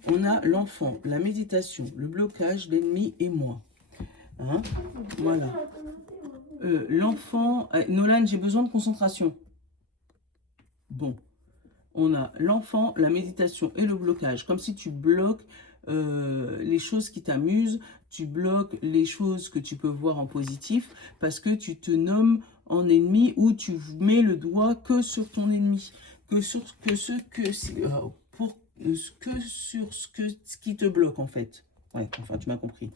On a l'enfant, la méditation, le blocage, l'ennemi et moi. Hein? Voilà. L'enfant... Nolan, j'ai besoin de concentration. Bon. On a l'enfant, la méditation et le blocage. Comme si tu bloques les choses qui t'amusent, tu bloques les choses que tu peux voir en positif parce que tu te nommes en ennemi ou tu mets le doigt que sur ton ennemi, que sur ce qui te bloque en fait. Ouais, enfin tu m'as compris.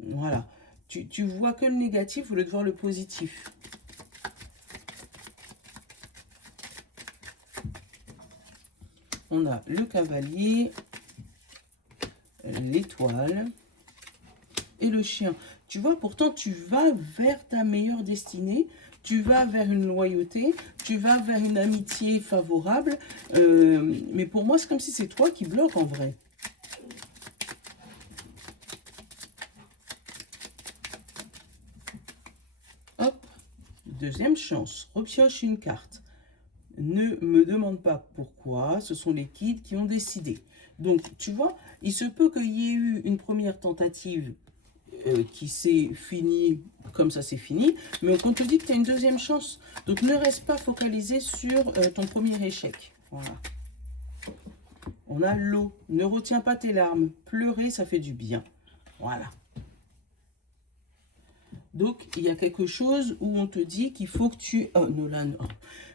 Voilà. Tu vois que le négatif au lieu de voir le positif. On a le cavalier, l'étoile et le chien. Tu vois, pourtant, tu vas vers ta meilleure destinée. Tu vas vers une loyauté. Tu vas vers une amitié favorable. Mais pour moi, c'est comme si c'est toi qui bloques en vrai. Hop, deuxième chance. Repioche une carte. Ne me demande pas pourquoi, ce sont les kids qui ont décidé. Donc, tu vois, il se peut qu'il y ait eu une première tentative qui s'est finie comme ça c'est fini, mais on te dit que tu as une deuxième chance. Donc, ne reste pas focalisé sur ton premier échec. Voilà. On a l'eau. Ne retiens pas tes larmes. Pleurer, ça fait du bien. Voilà. Donc, il y a quelque chose où on te dit qu'il faut que tu... Oh, Nolan, oh,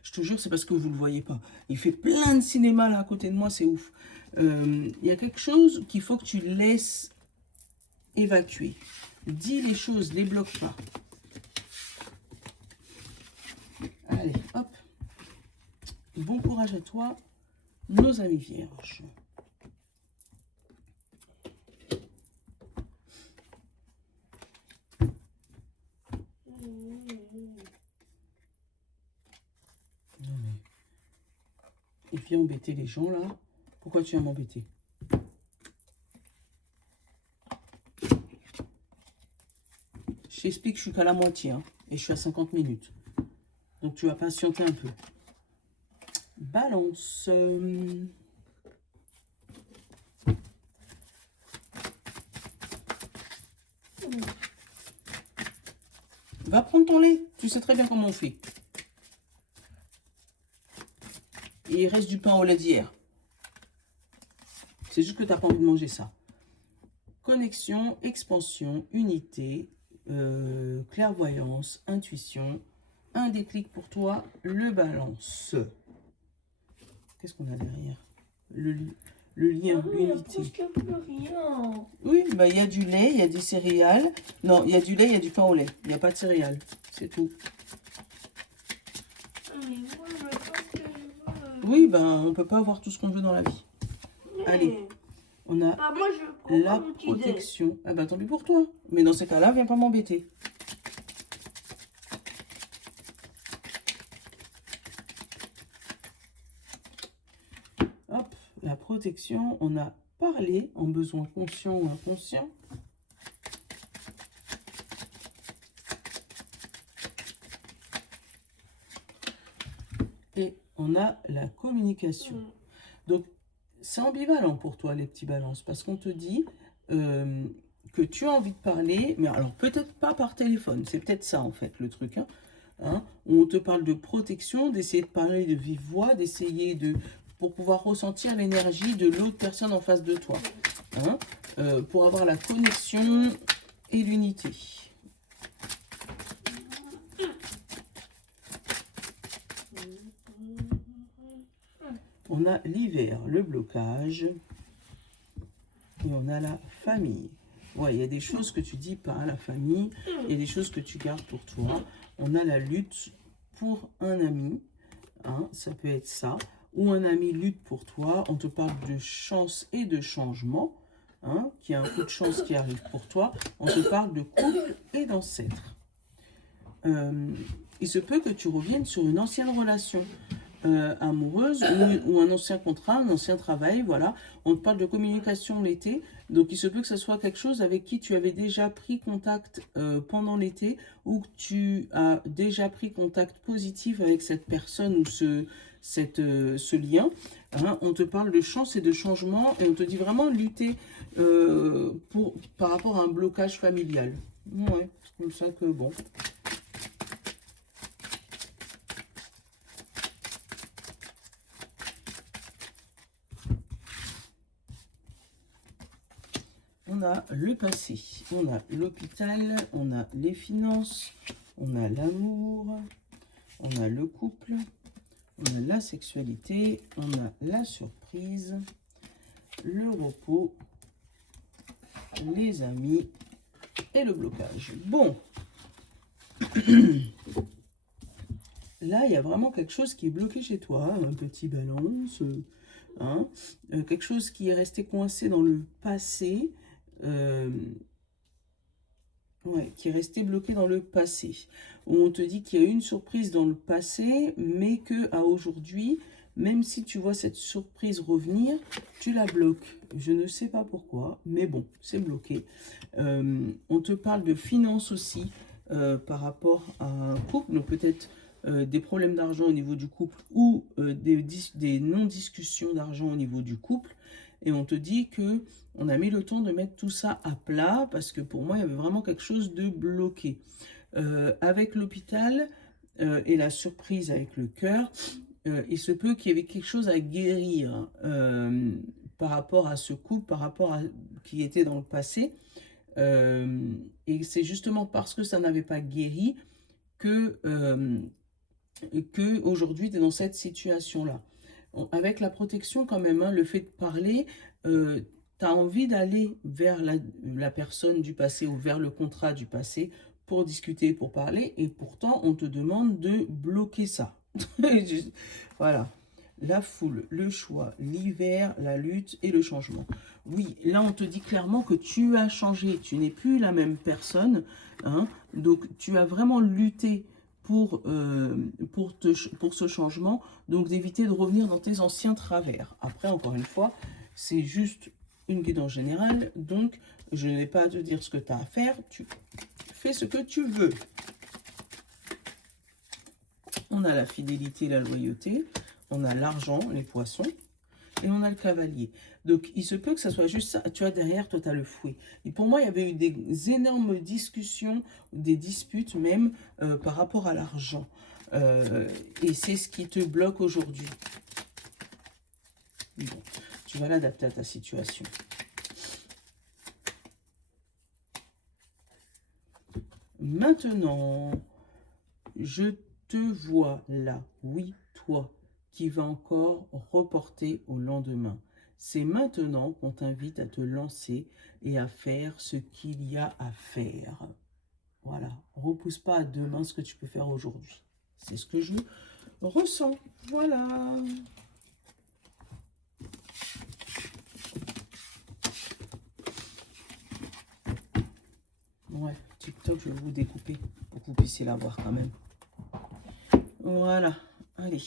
je te jure, c'est parce que vous ne le voyez pas. Il fait plein de cinéma là à côté de moi, c'est ouf. Il y a quelque chose qu'il faut que tu laisses évacuer. Dis les choses, les bloque pas. Allez, hop. Bon courage à toi, nos amis vierges. Non mais, il vient embêter les gens là. Pourquoi tu viens m'embêter? Je t'explique que je suis qu'à la moitié, hein, et je suis à 50 minutes. Donc tu vas patienter un peu. Balance. Va prendre ton lait. Tu sais très bien comment on fait. Et il reste du pain au lait d'hier. C'est juste que tu n'as pas envie de manger ça. Connexion, expansion, unité, clairvoyance, intuition. Un déclic pour toi, le balance. Qu'est-ce qu'on a derrière? Le lien, l'unité. Oui, bah, il y a du lait, il y a des céréales. Non, il y a du lait, il y a du pain au lait. Il n'y a pas de céréales. C'est tout. Oui, ben, on ne peut pas avoir tout ce qu'on veut dans la vie. Allez, on a moi, je la protection. Ah bah tant pis pour toi. Mais dans ces cas-là, viens pas m'embêter. Hop, la protection, on a parlé en besoin conscient ou inconscient. Et on a la communication. Donc, c'est ambivalent pour toi, les petits balances, parce qu'on te dit que tu as envie de parler, mais alors peut-être pas par téléphone. C'est peut-être ça, en fait, le truc. Hein. On te parle de protection, d'essayer de parler de vive voix, d'essayer de... pour pouvoir ressentir l'énergie de l'autre personne en face de toi. Hein, pour avoir la connexion et l'unité. On a l'hiver, le blocage. Et on a la famille. Ouais, il y a des choses que tu dis pas à la famille. Il y a des choses que tu gardes pour toi. On a la lutte pour un ami. Hein, ça peut être ça. Ou un ami lutte pour toi. On te parle de chance et de changement. Hein, qu'il y a un coup de chance qui arrive pour toi. On te parle de couple et d'ancêtre. Il se peut que tu reviennes sur une ancienne relation amoureuse ou un ancien contrat, un ancien travail, voilà. On te parle de communication l'été, donc il se peut que ce soit quelque chose avec qui tu avais déjà pris contact pendant l'été ou que tu as déjà pris contact positif avec cette personne ou ce lien. Hein. On te parle de chance et de changement et on te dit vraiment lutter par rapport à un blocage familial. Ouais, c'est comme ça que bon... On a le passé, on a l'hôpital, on a les finances, on a l'amour, on a le couple, on a la sexualité, on a la surprise, le repos, les amis et le blocage. Bon, là, il y a vraiment quelque chose qui est bloqué chez toi, un petit balance, hein, quelque chose qui est resté coincé dans le passé, ouais, qui est resté bloqué dans le passé. On te dit qu'il y a eu une surprise dans le passé, mais qu'à aujourd'hui, même si tu vois cette surprise revenir, tu la bloques. Je ne sais pas pourquoi, mais bon, c'est bloqué. On te parle de finances aussi par rapport à un couple, donc peut-être des problèmes d'argent au niveau du couple ou des non-discussions d'argent au niveau du couple. Et on te dit que on a mis le temps de mettre tout ça à plat parce que pour moi, il y avait vraiment quelque chose de bloqué. Avec l'hôpital et la surprise avec le cœur, il se peut qu'il y avait quelque chose à guérir par rapport à ce couple, par rapport à qui était dans le passé. Et c'est justement parce que ça n'avait pas guéri que aujourd'hui tu es dans cette situation-là. Avec la protection quand même, hein, le fait de parler, tu as envie d'aller vers la personne du passé ou vers le contrat du passé pour discuter, pour parler, et pourtant on te demande de bloquer ça. Voilà. La foule, le choix, l'hiver, la lutte et le changement. Oui, là on te dit clairement que tu as changé, tu n'es plus la même personne, hein, donc tu as vraiment lutté pour ce changement, donc d'éviter de revenir dans tes anciens travers. Après, encore une fois, c'est juste une guidance générale, donc je n'ai pas à te dire ce que tu as à faire, tu fais ce que tu veux. On a la fidélité, la loyauté, on a l'argent, les poissons, et on a le cavalier. Donc, il se peut que ça soit juste ça. Tu vois, derrière, toi, tu as le fouet. Et pour moi, il y avait eu des énormes discussions, des disputes même, par rapport à l'argent. Et c'est ce qui te bloque aujourd'hui. Bon, tu vas l'adapter à ta situation. Maintenant, je te vois là, oui, toi, qui va encore reporter au lendemain. C'est maintenant qu'on t'invite à te lancer et à faire ce qu'il y a à faire. Voilà, repousse pas à demain ce que tu peux faire aujourd'hui. C'est ce que je ressens. Voilà. Ouais, TikTok, je vais vous découper pour que vous puissiez la voir quand même. Voilà, allez.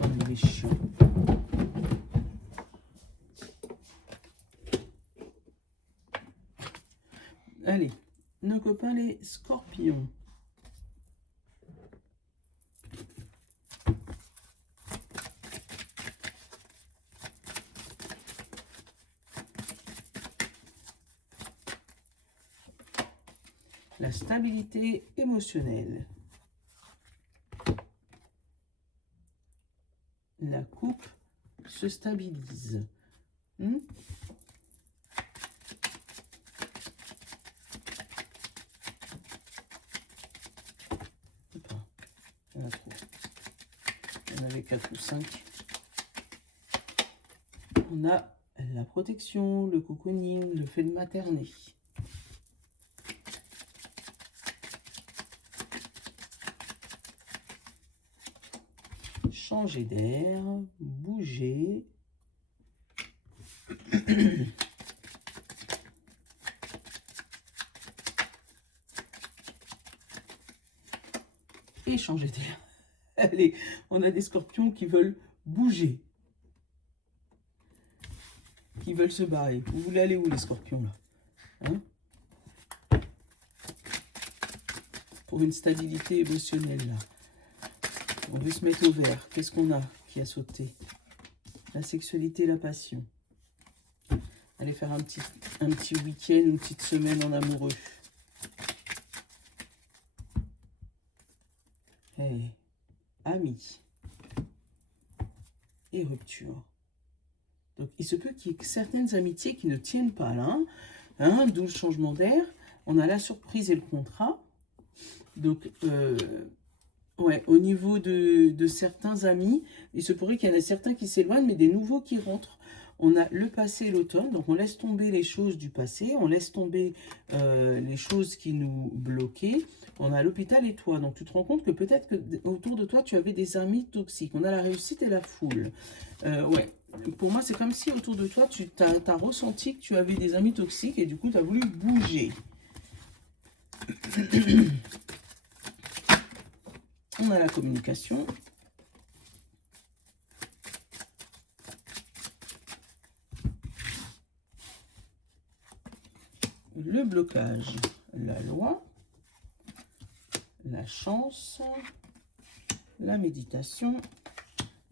On est chiant. Allez, nos copains les scorpions. La stabilité émotionnelle. La coupe se stabilise. Il y en a trop. Il y en avait 4 ou 5. On a la protection, le cocooning, le fait de materner. Changer d'air, bouger. Et changer d'air. Allez, on a des scorpions qui veulent bouger. Qui veulent se barrer. Vous voulez aller où les scorpions là, hein? Pour une stabilité émotionnelle là. On veut se mettre au vert. Qu'est-ce qu'on a qui a sauté? La sexualité, la passion. Allez faire un petit week-end, une petite semaine en amoureux. Hey, amis. Et rupture. Donc, il se peut qu'il y ait certaines amitiés qui ne tiennent pas là. Hein, d'où le changement d'air. On a la surprise et le contrat. Donc, ouais, au niveau de certains amis, il se pourrait qu'il y en ait certains qui s'éloignent, mais des nouveaux qui rentrent. On a le passé et l'automne, donc on laisse tomber les choses du passé, on laisse tomber les choses qui nous bloquaient. On a l'hôpital et toi, donc tu te rends compte que peut-être que autour de toi, tu avais des amis toxiques. On a la réussite et la foule. Ouais, pour moi, c'est comme si autour de toi, tu as ressenti que tu avais des amis toxiques et du coup, tu as voulu bouger. On a la communication. Le blocage, la loi, la chance, la méditation,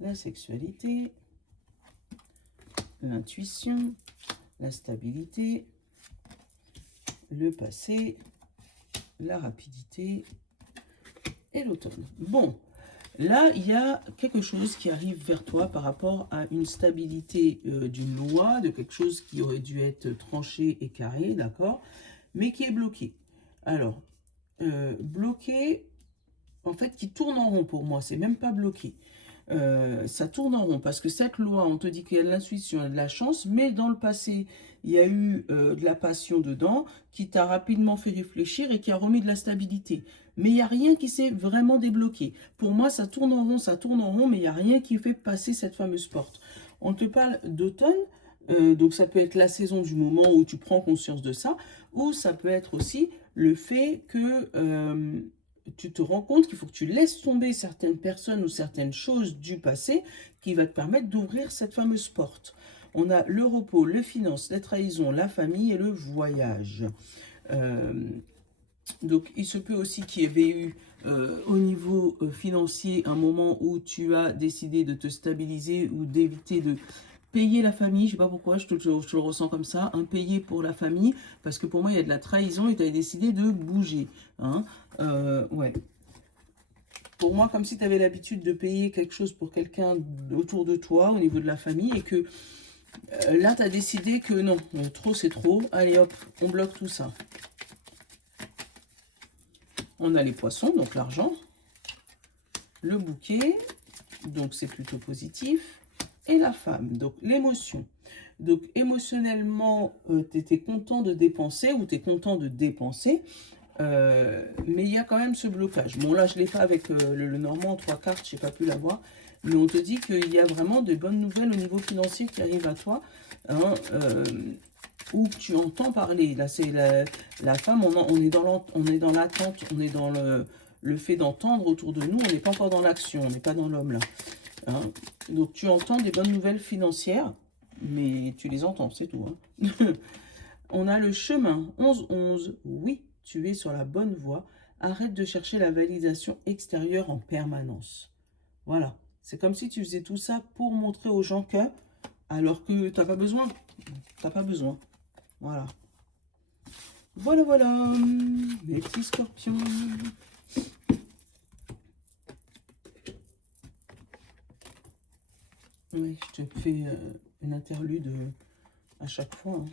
la sexualité, l'intuition, la stabilité, le passé, la rapidité et l'automne. Bon, Là, il y a quelque chose qui arrive vers toi par rapport à une stabilité d'une loi, de quelque chose qui aurait dû être tranché et carré, d'accord, mais qui est bloqué. Alors, bloqué, en fait, qui tourne en rond pour moi, c'est même pas bloqué. Ça tourne en rond parce que cette loi, on te dit qu'il y a de l'intuition et de la chance, mais dans le passé, il y a eu de la passion dedans qui t'a rapidement fait réfléchir et qui a remis de la stabilité. Mais il n'y a rien qui s'est vraiment débloqué. Pour moi, ça tourne en rond, mais il n'y a rien qui fait passer cette fameuse porte. On te parle d'automne, donc ça peut être la saison du moment où tu prends conscience de ça, ou ça peut être aussi le fait que tu te rends compte qu'il faut que tu laisses tomber certaines personnes ou certaines choses du passé qui va te permettre d'ouvrir cette fameuse porte. On a le repos, les finances, les trahisons, la famille et le voyage. Euh, donc il se peut aussi qu'il y avait eu au niveau financier un moment où tu as décidé de te stabiliser ou d'éviter de payer la famille, je sais pas pourquoi, je le ressens comme ça, un payer pour la famille, parce que pour moi il y a de la trahison et tu as décidé de bouger. Hein. Ouais. Pour moi, comme si tu avais l'habitude de payer quelque chose pour quelqu'un autour de toi, au niveau de la famille, et que là tu as décidé que non, trop c'est trop, allez hop, on bloque tout ça. On a les poissons, donc l'argent, le bouquet, donc c'est plutôt positif, et la femme, donc l'émotion. Donc émotionnellement, tu étais content de dépenser ou tu es content de dépenser, mais il y a quand même ce blocage. Bon là, je ne l'ai pas avec le normand en 3 cartes, je n'ai pas pu l'avoir, mais on te dit qu'il y a vraiment de bonnes nouvelles au niveau financier qui arrivent à toi, hein, où tu entends parler. Là, c'est la femme, on est dans l'attente, on est dans le fait d'entendre autour de nous, on n'est pas encore dans l'action, on n'est pas dans l'homme là. Hein. Donc tu entends des bonnes nouvelles financières, mais tu les entends, c'est tout. Hein. On a le chemin 11-11. Oui, tu es sur la bonne voie. Arrête de chercher la validation extérieure en permanence. Voilà. C'est comme si tu faisais tout ça pour montrer aux gens que, alors que tu n'as pas besoin. Tu n'as pas besoin. Voilà. Voilà, voilà. Mes petits scorpions. Oui, je te fais une interlude à chaque fois.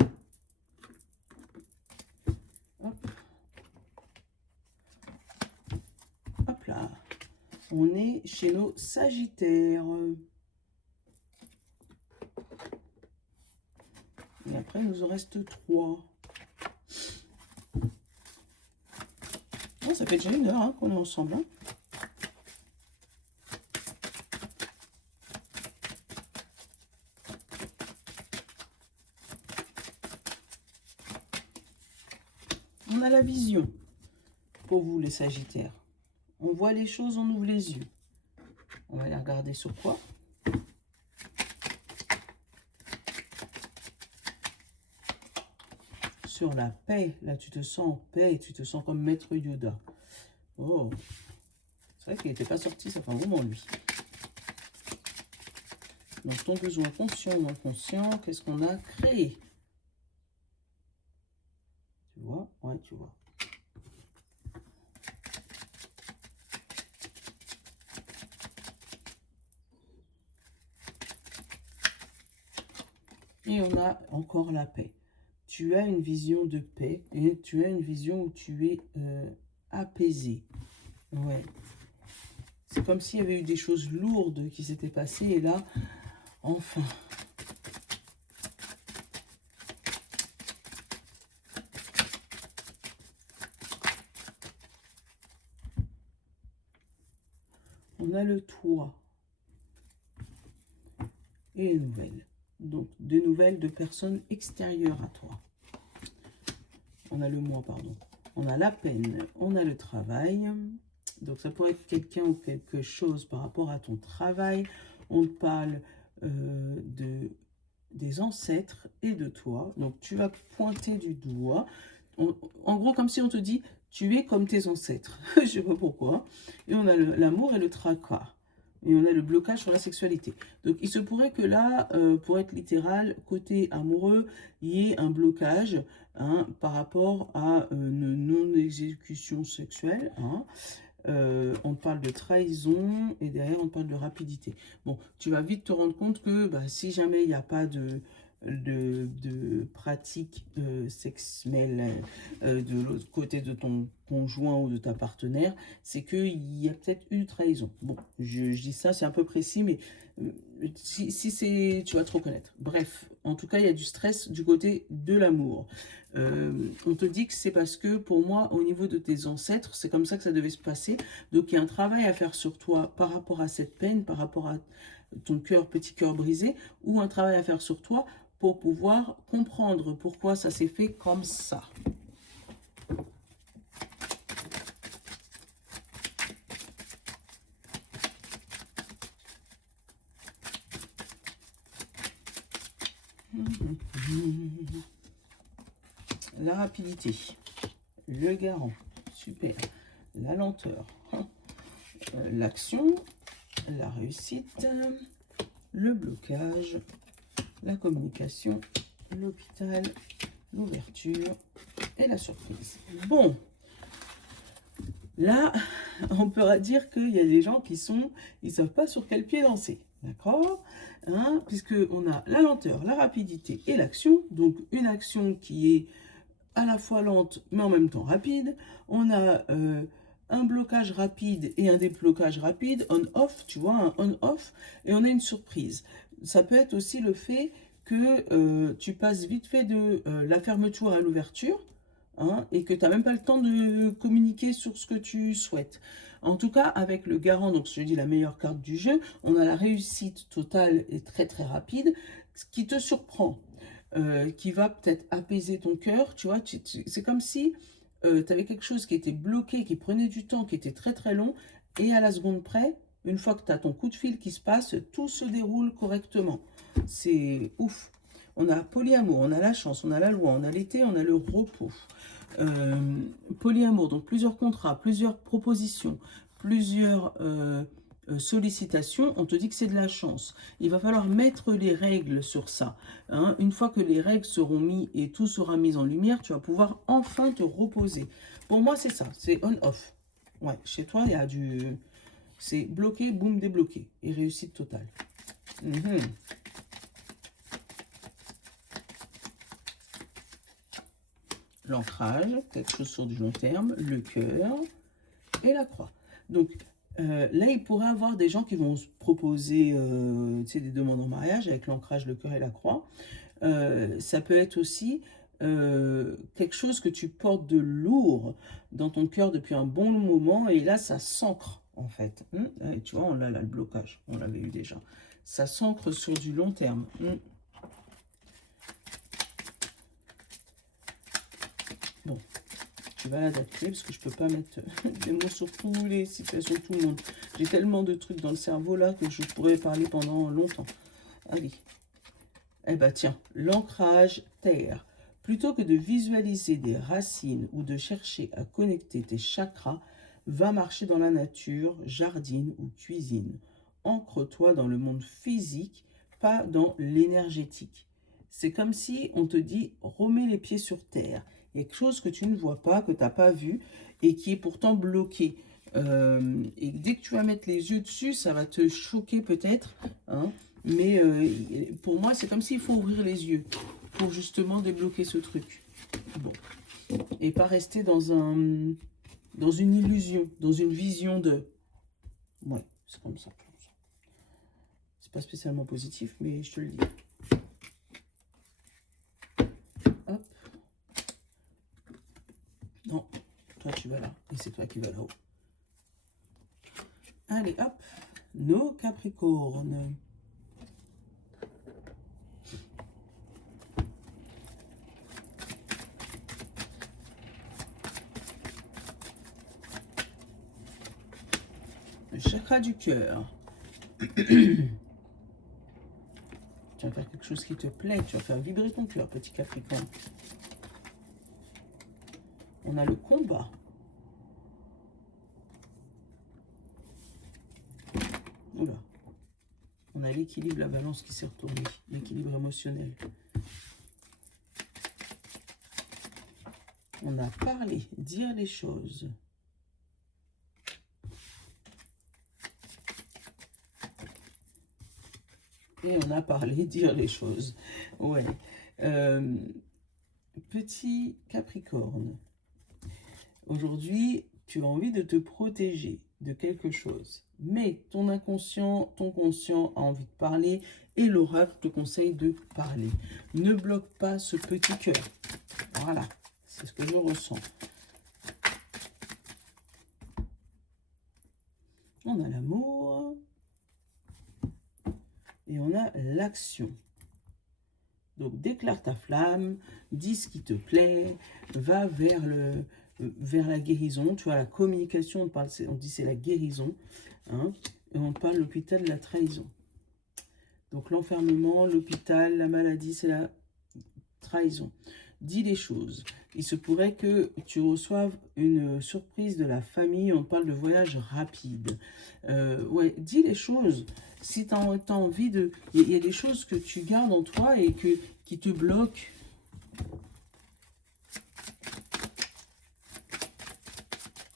Hein. Hop. Hop là. On est chez nos Sagittaires. Et après, il nous en reste 3. Oh, ça fait déjà 1 heure hein, qu'on est ensemble. Hein. On a la vision pour vous les Sagittaires. On voit les choses, on ouvre les yeux. On va les regarder sur quoi? Sur la paix. Là, tu te sens en paix et tu te sens comme Maître Yoda. Oh, c'est vrai qu'il n'était pas sorti, ça fait un moment, lui. Donc, ton besoin conscient ou inconscient, qu'est-ce qu'on a créé? Tu vois? Ouais, tu vois. Et on a encore la paix. Tu as une vision de paix et tu as une vision où tu es apaisé. Ouais. C'est comme s'il y avait eu des choses lourdes qui s'étaient passées et là, enfin. On a le toit et les nouvelles. Donc, des nouvelles de personnes extérieures à toi. On a le mois, pardon. On a la peine, on a le travail. Donc, ça pourrait être quelqu'un ou quelque chose par rapport à ton travail. On parle des ancêtres et de toi. Donc, tu vas pointer du doigt. En gros, comme si on te dit, tu es comme tes ancêtres. Je ne sais pas pourquoi. Et on a l'amour et le tracas. Et on a le blocage sur la sexualité. Donc, il se pourrait que là, pour être littéral, côté amoureux, il y ait un blocage hein, par rapport à une non-exécution sexuelle. Hein. On te parle de trahison et derrière on te parle de rapidité. Bon, tu vas vite te rendre compte que bah, si jamais il n'y a pas de pratique sexuelle de l'autre côté de ton conjoint ou de ta partenaire, c'est qu'il y a peut-être eu trahison. Bon, je dis ça, c'est un peu précis, mais si c'est, tu vas te reconnaître. Bref, en tout cas, il y a du stress du côté de l'amour. On te dit que c'est parce que, pour moi, au niveau de tes ancêtres, c'est comme ça que ça devait se passer. Donc, il y a un travail à faire sur toi par rapport à cette peine, par rapport à ton cœur, petit cœur brisé, ou un travail à faire sur toi pour pouvoir comprendre pourquoi ça s'est fait comme ça. La rapidité, le garant, super, la lenteur, l'action, la réussite, le blocage, la communication, l'hôpital, l'ouverture et la surprise. Bon, là, on pourra dire qu'il y a des gens qui sont, ils ne savent pas sur quel pied danser. D'accord, hein, puisqu'on a la lenteur, la rapidité et l'action. Donc, une action qui est à la fois lente, mais en même temps rapide. On a un blocage rapide et un déblocage rapide, on-off, tu vois, un on-off. Et on a une surprise. Ça peut être aussi le fait que tu passes vite fait de la fermeture à l'ouverture. Hein, et que tu n'as même pas le temps de communiquer sur ce que tu souhaites. En tout cas, avec le garant, donc je te dis la meilleure carte du jeu, on a la réussite totale et très très rapide, ce qui te surprend, qui va peut-être apaiser ton cœur, tu vois, c'est comme si tu avais quelque chose qui était bloqué, qui prenait du temps, qui était très très long, et à la seconde près, une fois que tu as ton coup de fil qui se passe, tout se déroule correctement. C'est ouf. On a polyamour, on a la chance, on a la loi, on a l'été, on a le repos. Polyamour, donc plusieurs contrats, plusieurs propositions, plusieurs sollicitations, on te dit que c'est de la chance. Il va falloir mettre les règles sur ça. Hein. Une fois que les règles seront mises et tout sera mis en lumière, tu vas pouvoir enfin te reposer. Pour moi, c'est ça, c'est on-off. Ouais, chez toi, il y a du... C'est bloqué, boum, débloqué. Et réussite totale. L'ancrage, quelque chose sur du long terme, le cœur et la croix. Donc là, il pourrait y avoir des gens qui vont se proposer des demandes en mariage avec l'ancrage, le cœur et la croix. Ça peut être aussi quelque chose que tu portes de lourd dans ton cœur depuis un bon moment et là, ça s'ancre en fait. Et tu vois, on a là le blocage, on l'avait eu déjà. Ça s'ancre sur du long terme. Bon, je vais l'adapter parce que je peux pas mettre des mots sur toutes les situations de tout le monde. J'ai tellement de trucs dans le cerveau là que je pourrais parler pendant longtemps. Allez. Eh ben tiens, l'ancrage terre. Plutôt que de visualiser des racines ou de chercher à connecter tes chakras, va marcher dans la nature, jardine ou cuisine. Ancre-toi dans le monde physique, pas dans l'énergétique. C'est comme si on te dit, remets les pieds sur terre. Il y a quelque chose que tu ne vois pas, que tu n'as pas vu et qui est pourtant bloqué. Et dès que tu vas mettre les yeux dessus, ça va te choquer peut-être. Hein, mais pour moi, c'est comme s'il faut ouvrir les yeux pour justement débloquer ce truc. Bon. Et pas rester dans une illusion, dans une vision de... Ouais, c'est comme ça. C'est pas spécialement positif, mais je te le dis. Hop. Non, toi tu vas là. Et c'est toi qui vas là-haut. Allez, hop. Nos Capricornes. Le chakra du cœur. Tu vas faire quelque chose qui te plaît. Tu vas faire vibrer ton cœur, petit Capricorne. On a le combat. Oula. On a l'équilibre, la balance qui s'est retournée. L'équilibre émotionnel. On a parlé, dire les choses. Et on a parlé, dire les choses. Ouais. Petit Capricorne. Aujourd'hui, tu as envie de te protéger de quelque chose. Mais ton inconscient, ton conscient a envie de parler et l'oracle te conseille de parler. Ne bloque pas ce petit cœur. Voilà, c'est ce que je ressens. On a l'amour et on a l'action. Donc, déclare ta flamme, dis ce qui te plaît, va vers la guérison. Tu vois, la communication, on dit c'est la guérison. Hein, et on parle de l'hôpital de la trahison. Donc, l'enfermement, l'hôpital, la maladie, c'est la trahison. Dis les choses. Il se pourrait que tu reçoives une surprise de la famille. On parle de voyage rapide. Ouais, dis les choses. Si tu as envie de... Il y a des choses que tu gardes en toi et qui te bloquent.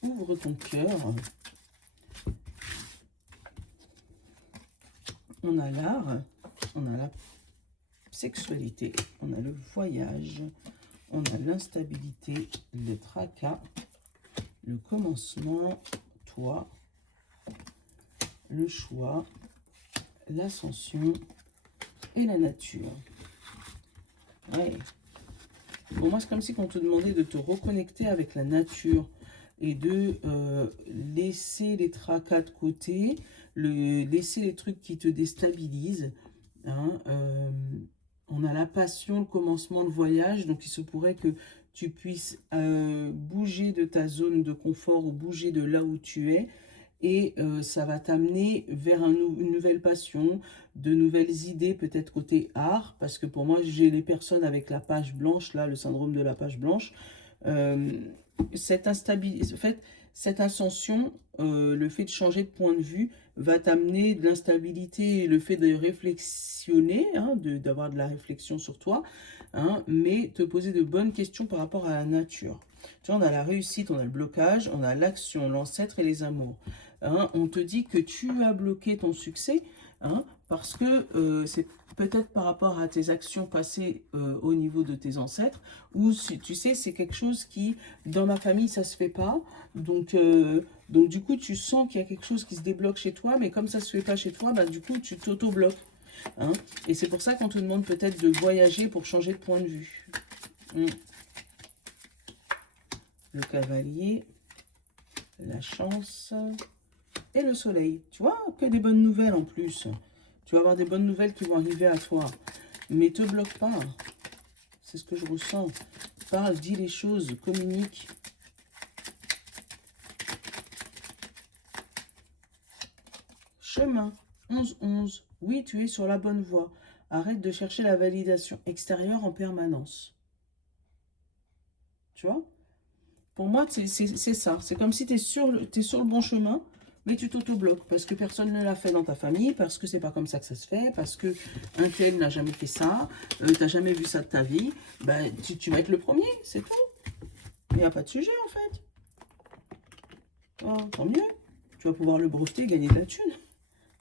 Ouvre ton cœur. On a l'art, on a la sexualité, on a le voyage, on a l'instabilité, le tracas, le commencement, toi, le choix, l'ascension et la nature. Ouais. Bon, moi, c'est comme si on te demandait de te reconnecter avec la nature et de laisser les tracas de côté, laisser les trucs qui te déstabilisent. Hein, on a la passion, le commencement, le voyage, donc il se pourrait que tu puisses bouger de ta zone de confort ou bouger de là où tu es. Et ça va t'amener vers une nouvelle passion, de nouvelles idées, peut-être côté art. Parce que pour moi, j'ai les personnes avec la page blanche, là, le syndrome de la page blanche. Cette instabilité, en fait, cette ascension, le fait de changer de point de vue, va t'amener de l'instabilité, le fait de réflexionner, hein, d'avoir de la réflexion sur toi, hein, mais te poser de bonnes questions par rapport à la nature. Tu vois, on a la réussite, on a le blocage, on a l'action, l'ancêtre et les amours. Hein, on te dit que tu as bloqué ton succès, hein, parce que c'est peut-être par rapport à tes actions passées au niveau de tes ancêtres, ou si, tu sais, c'est quelque chose qui, dans ma famille, ça se fait pas. Donc du coup, tu sens qu'il y a quelque chose qui se débloque chez toi, mais comme ça se fait pas chez toi, bah, du coup, tu t'auto-bloques. Hein, et c'est pour ça qu'on te demande peut-être de voyager pour changer de point de vue. Le cavalier, la chance et le soleil. Tu vois, que des bonnes nouvelles en plus. Tu vas avoir des bonnes nouvelles qui vont arriver à toi. Mais te bloque pas. C'est ce que je ressens. Parle, dis les choses, communique. Chemin, 11-11. Oui, tu es sur la bonne voie. Arrête de chercher la validation extérieure en permanence. Tu vois? Pour moi, c'est ça. C'est comme si tu es sur le bon chemin, mais tu t'auto-bloques parce que personne ne l'a fait dans ta famille, parce que c'est pas comme ça que ça se fait, parce que un tel n'a jamais fait ça, tu n'as jamais vu ça de ta vie. Ben, tu vas être le premier, c'est tout. Il n'y a pas de sujet en fait. Oh, tant mieux. Tu vas pouvoir le breveter et gagner de la thune.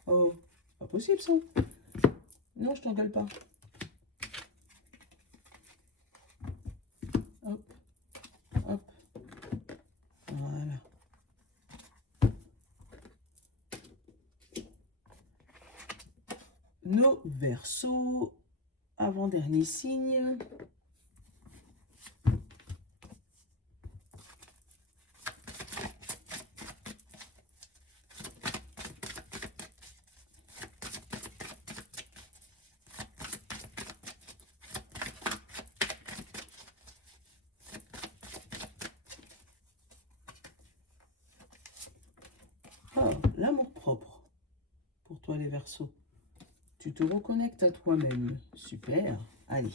Oh, pas possible ça. Non, je t'engueule pas. Hop, hop. Voilà. Nos Verseaux, avant-dernier signe. Oh, l'amour-propre pour toi les Verseaux. Tu te reconnectes à toi-même. Super. Allez.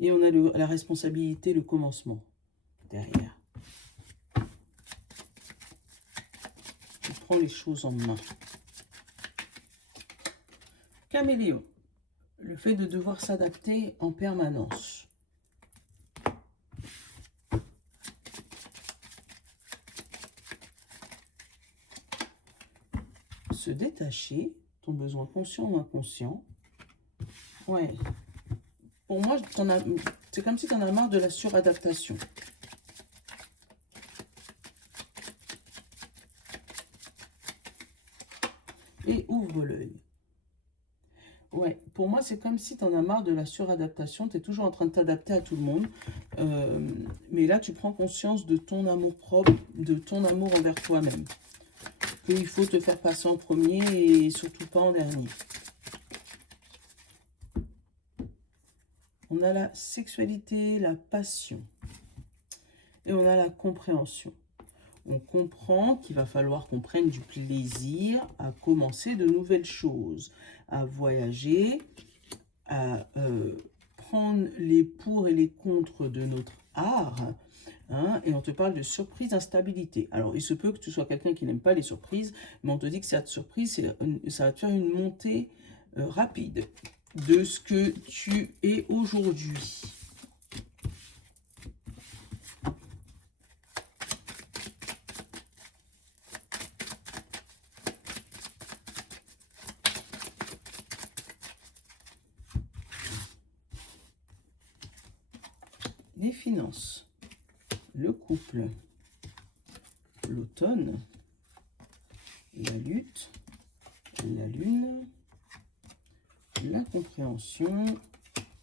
Et on a la responsabilité, le commencement derrière. Tu prends les choses en main. Caméléon. Le fait de devoir s'adapter en permanence. se détacher, ton besoin conscient ou inconscient. Ouais. Pour moi, c'est comme si tu en as marre de la suradaptation. Et ouvre l'œil. Ouais, pour moi, c'est comme si tu en as marre de la suradaptation. Tu es toujours en train de t'adapter à tout le monde. Mais là, tu prends conscience de ton amour propre, de ton amour envers toi-même. Qu'il faut te faire passer en premier et surtout pas en dernier. On a la sexualité, la passion. Et on a la compréhension. On comprend qu'il va falloir qu'on prenne du plaisir à commencer de nouvelles choses, à voyager, à prendre les pour et les contre de notre art. Hein, et on te parle de surprise, d'instabilité. Alors, il se peut que tu sois quelqu'un qui n'aime pas les surprises, mais on te dit que cette surprise, ça va te faire une montée rapide de ce que tu es aujourd'hui. Les finances, le couple, l'automne, la lutte, la lune, la compréhension,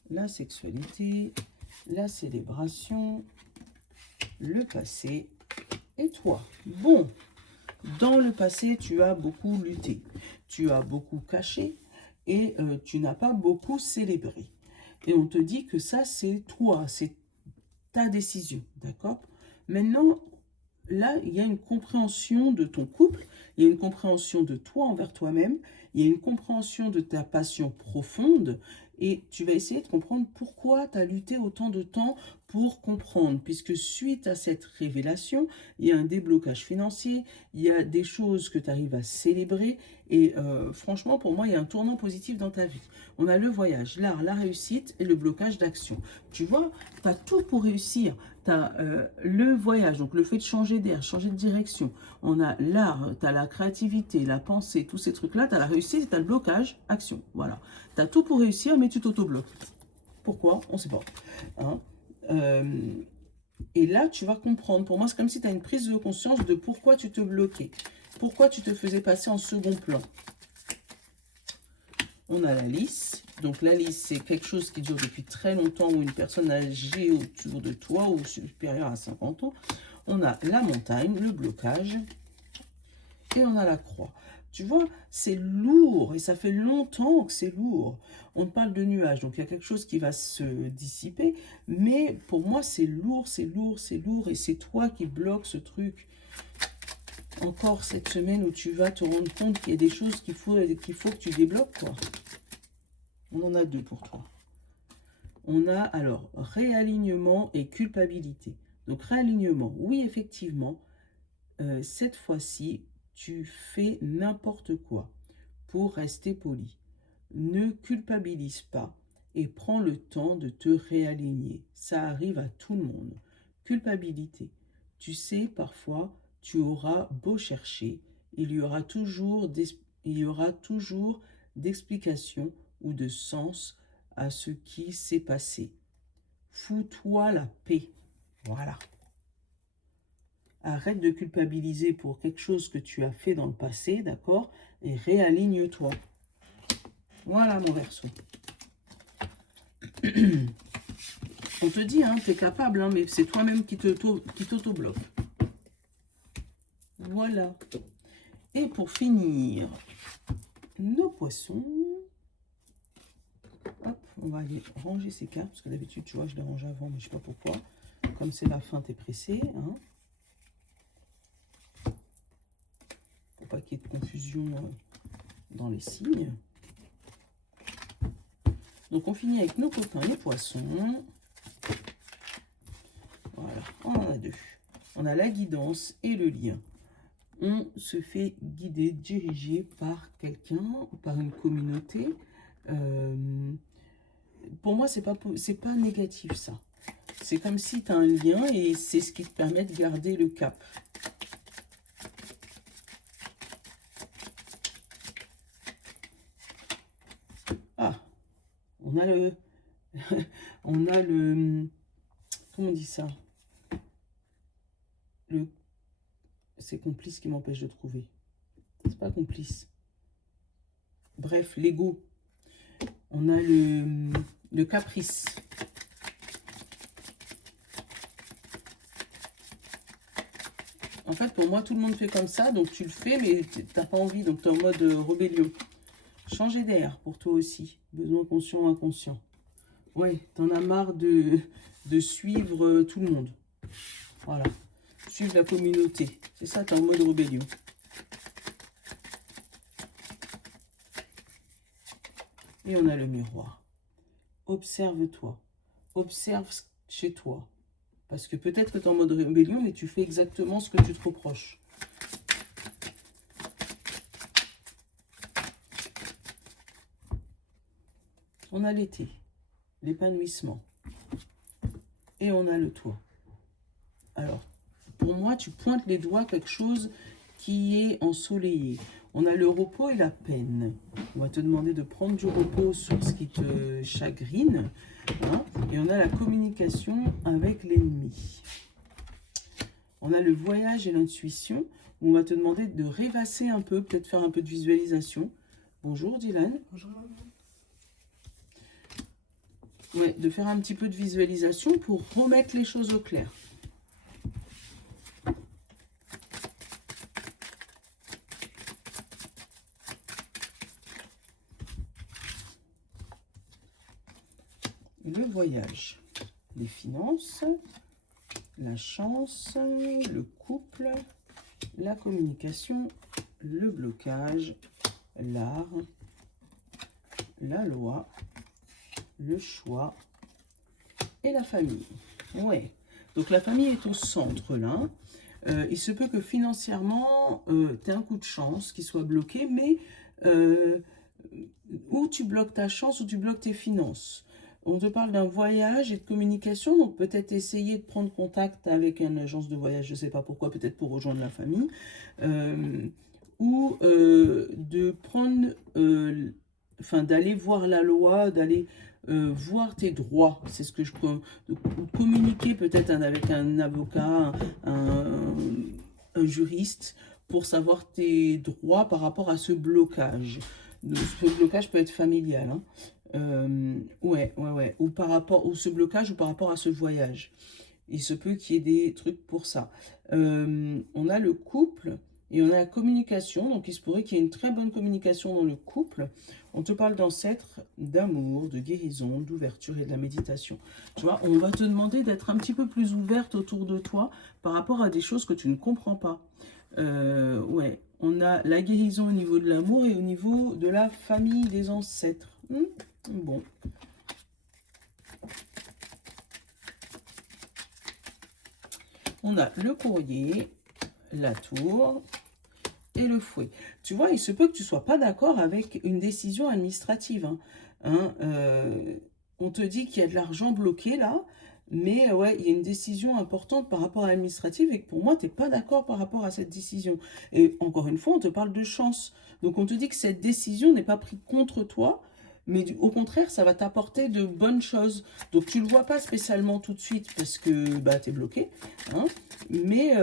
la sexualité, la célébration, le passé et toi. Bon, dans le passé, tu as beaucoup lutté, tu as beaucoup caché et tu n'as pas beaucoup célébré. Et on te dit que ça, c'est toi, c'est ta décision, d'accord? Maintenant, là, il y a une compréhension de ton couple, il y a une compréhension de toi envers toi-même, il y a une compréhension de ta passion profonde, et tu vas essayer de comprendre pourquoi tu as lutté autant de temps pour comprendre, puisque suite à cette révélation, il y a un déblocage financier, il y a des choses que tu arrives à célébrer, et franchement, pour moi, il y a un tournant positif dans ta vie. On a le voyage, l'art, la réussite et le blocage d'action. Tu vois, tu as tout pour réussir. Tu as le voyage, donc le fait de changer d'air, changer de direction. On a l'art, tu as la créativité, la pensée, tous ces trucs-là. Tu as la réussite et tu as le blocage, action. Voilà. Tu as tout pour réussir, mais tu t'auto-bloques. Pourquoi? On ne sait pas. Hein. Et là, tu vas comprendre. Pour moi, c'est comme si tu as une prise de conscience de pourquoi tu te bloquais. Pourquoi tu te faisais passer en second plan. On a la lisse. Donc la lisse, c'est quelque chose qui dure depuis très longtemps ou une personne âgée autour de toi ou supérieure à 50 ans. On a la montagne, le blocage et on a la croix. Tu vois, c'est lourd et ça fait longtemps que c'est lourd. On parle de nuages, donc il y a quelque chose qui va se dissiper. Mais pour moi, c'est lourd, c'est lourd, c'est lourd et c'est toi qui bloques ce truc. Encore cette semaine où tu vas te rendre compte qu'il y a des choses qu'il faut que tu débloques, quoi. On en a deux pour toi. On a alors réalignement et culpabilité. Donc réalignement, oui effectivement, cette fois-ci, tu fais n'importe quoi pour rester poli. Ne culpabilise pas et prends le temps de te réaligner. Ça arrive à tout le monde. Culpabilité. Tu sais, parfois, tu auras beau chercher, il y aura toujours d'explications ou de sens à ce qui s'est passé. Fous-toi la paix. Voilà. Arrête de culpabiliser pour quelque chose que tu as fait dans le passé, d'accord? Et réaligne-toi. Voilà mon Verseau. On te dit, hein, tu es capable, hein, mais c'est toi-même qui t'auto-bloque. Voilà. Et pour finir, nos poissons. Hop, on va aller ranger ces cartes, parce que d'habitude, tu vois, je les range avant, mais je ne sais pas pourquoi. Comme c'est la fin, tu es pressé. Hein. Pour pas qu'il y ait de confusion dans les signes. Donc, on finit avec nos copains, les poissons. Voilà, on en a deux. On a la guidance et le lien. On se fait guider, diriger par quelqu'un, par une communauté. Pour moi, c'est pas négatif, ça. C'est comme si tu as un lien et c'est ce qui te permet de garder le cap. On a le... on a le... Comment on dit ça? C'est complice qui m'empêche de trouver. C'est pas complice. Bref, l'ego. On a le caprice. En fait, pour moi, tout le monde fait comme ça. Donc, tu le fais, mais tu n'as pas envie. Donc, tu es en mode rébellion. Changer d'air pour toi aussi. Besoin conscient, inconscient. Ouais, tu en as marre de suivre tout le monde. Voilà. Suivre la communauté. C'est ça, tu es en mode rébellion. Et on a le miroir. Observe-toi. Observe chez toi. Parce que peut-être que tu es en mode rébellion, mais tu fais exactement ce que tu te reproches. On a l'été, l'épanouissement. Et on a le toit. Alors, pour moi, tu pointes les doigts quelque chose qui est ensoleillé. On a le repos et la peine. On va te demander de prendre du repos sur ce qui te chagrine. Hein, et on a la communication avec l'ennemi. On a le voyage et l'intuition. On va te demander de rêvasser un peu, peut-être faire un peu de visualisation. Bonjour Dylan. Bonjour maman. Ouais, de faire un petit peu de visualisation pour remettre les choses au clair. Le voyage, les finances, la chance, le couple, la communication, le blocage, l'art, la loi, le choix et la famille. Ouais, donc la famille est au centre là. Il se peut que financièrement, tu aies un coup de chance qui soit bloqué, mais ou tu bloques ta chance ou tu bloques tes finances. On te parle d'un voyage et de communication, donc peut-être essayer de prendre contact avec une agence de voyage, je ne sais pas pourquoi, peut-être pour rejoindre la famille, ou de prendre, d'aller voir la loi, d'aller voir tes droits. C'est ce que je peux communiquer peut-être avec un avocat, un juriste, pour savoir tes droits par rapport à ce blocage. Donc, ce blocage peut être familial, hein. Ouais. Ou par rapport, ou ce blocage, ou par rapport à ce voyage. Il se peut qu'il y ait des trucs pour ça. On a le couple et on a la communication. Donc, il se pourrait qu'il y ait une très bonne communication dans le couple. On te parle d'ancêtres, d'amour, de guérison, d'ouverture et de la méditation. Tu vois, on va te demander d'être un petit peu plus ouverte autour de toi par rapport à des choses que tu ne comprends pas. Ouais, on a la guérison au niveau de l'amour et au niveau de la famille, des ancêtres. Bon. On a le courrier, la tour et le fouet. Tu vois, il se peut que tu ne sois pas d'accord avec une décision administrative. On te dit qu'il y a de l'argent bloqué là, mais ouais, il y a une décision importante par rapport à l'administrative et que pour moi, tu n'es pas d'accord par rapport à cette décision. Et encore une fois, on te parle de chance. Donc, on te dit que cette décision n'est pas prise contre toi, mais au contraire, ça va t'apporter de bonnes choses. Donc, tu ne le vois pas spécialement tout de suite parce que bah, tu es bloqué. Hein, mais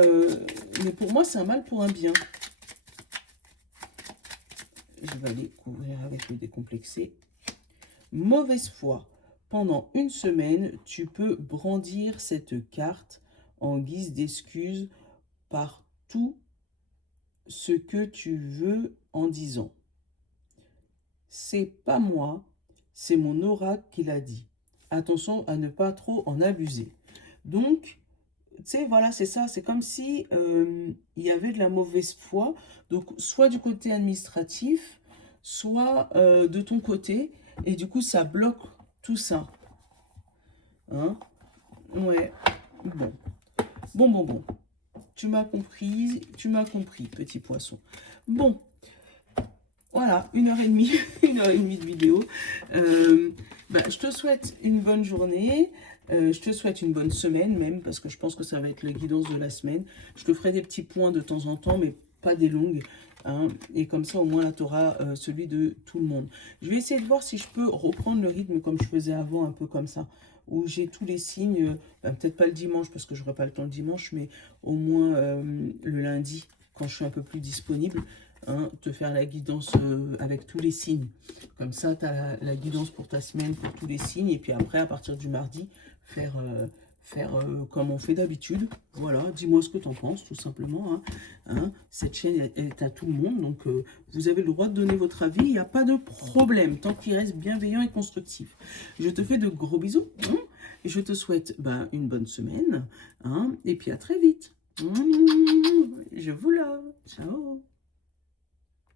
pour moi, c'est un mal pour un bien. Je vais aller couvrir avec le décomplexé. Mauvaise foi. Pendant une semaine, tu peux brandir cette carte en guise d'excuse par tout ce que tu veux en disant. C'est pas moi, c'est mon oracle qui l'a dit. Attention à ne pas trop en abuser. Donc, tu sais, voilà, c'est ça. C'est comme si il y avait de la mauvaise foi. Donc, soit du côté administratif, soit de ton côté. Et du coup, ça bloque tout ça. Hein? Ouais. Bon. Tu m'as compris, petit poisson. Bon. Voilà, 1h30, 1h30 de vidéo. Je te souhaite une bonne journée. Je te souhaite une bonne semaine même, parce que je pense que ça va être la guidance de la semaine. Je te ferai des petits points de temps en temps, mais pas des longues. hein, et comme ça, au moins, là, tu auras celui de tout le monde. Je vais essayer de voir si je peux reprendre le rythme comme je faisais avant, un peu comme ça, où j'ai tous les signes, peut-être pas le dimanche, parce que je n'aurai pas le temps le dimanche, mais au moins le lundi, quand je suis un peu plus disponible, hein, te faire la guidance avec tous les signes. Comme ça, tu as la guidance pour ta semaine, pour tous les signes, et puis après, à partir du mardi, faire comme on fait d'habitude. Voilà, dis-moi ce que tu en penses, tout simplement. Hein. Cette chaîne est à tout le monde, donc vous avez le droit de donner votre avis, il n'y a pas de problème, tant qu'il reste bienveillant et constructif. Je te fais de gros bisous, hein, et je te souhaite une bonne semaine, hein, et puis à très vite. Je vous love, ciao.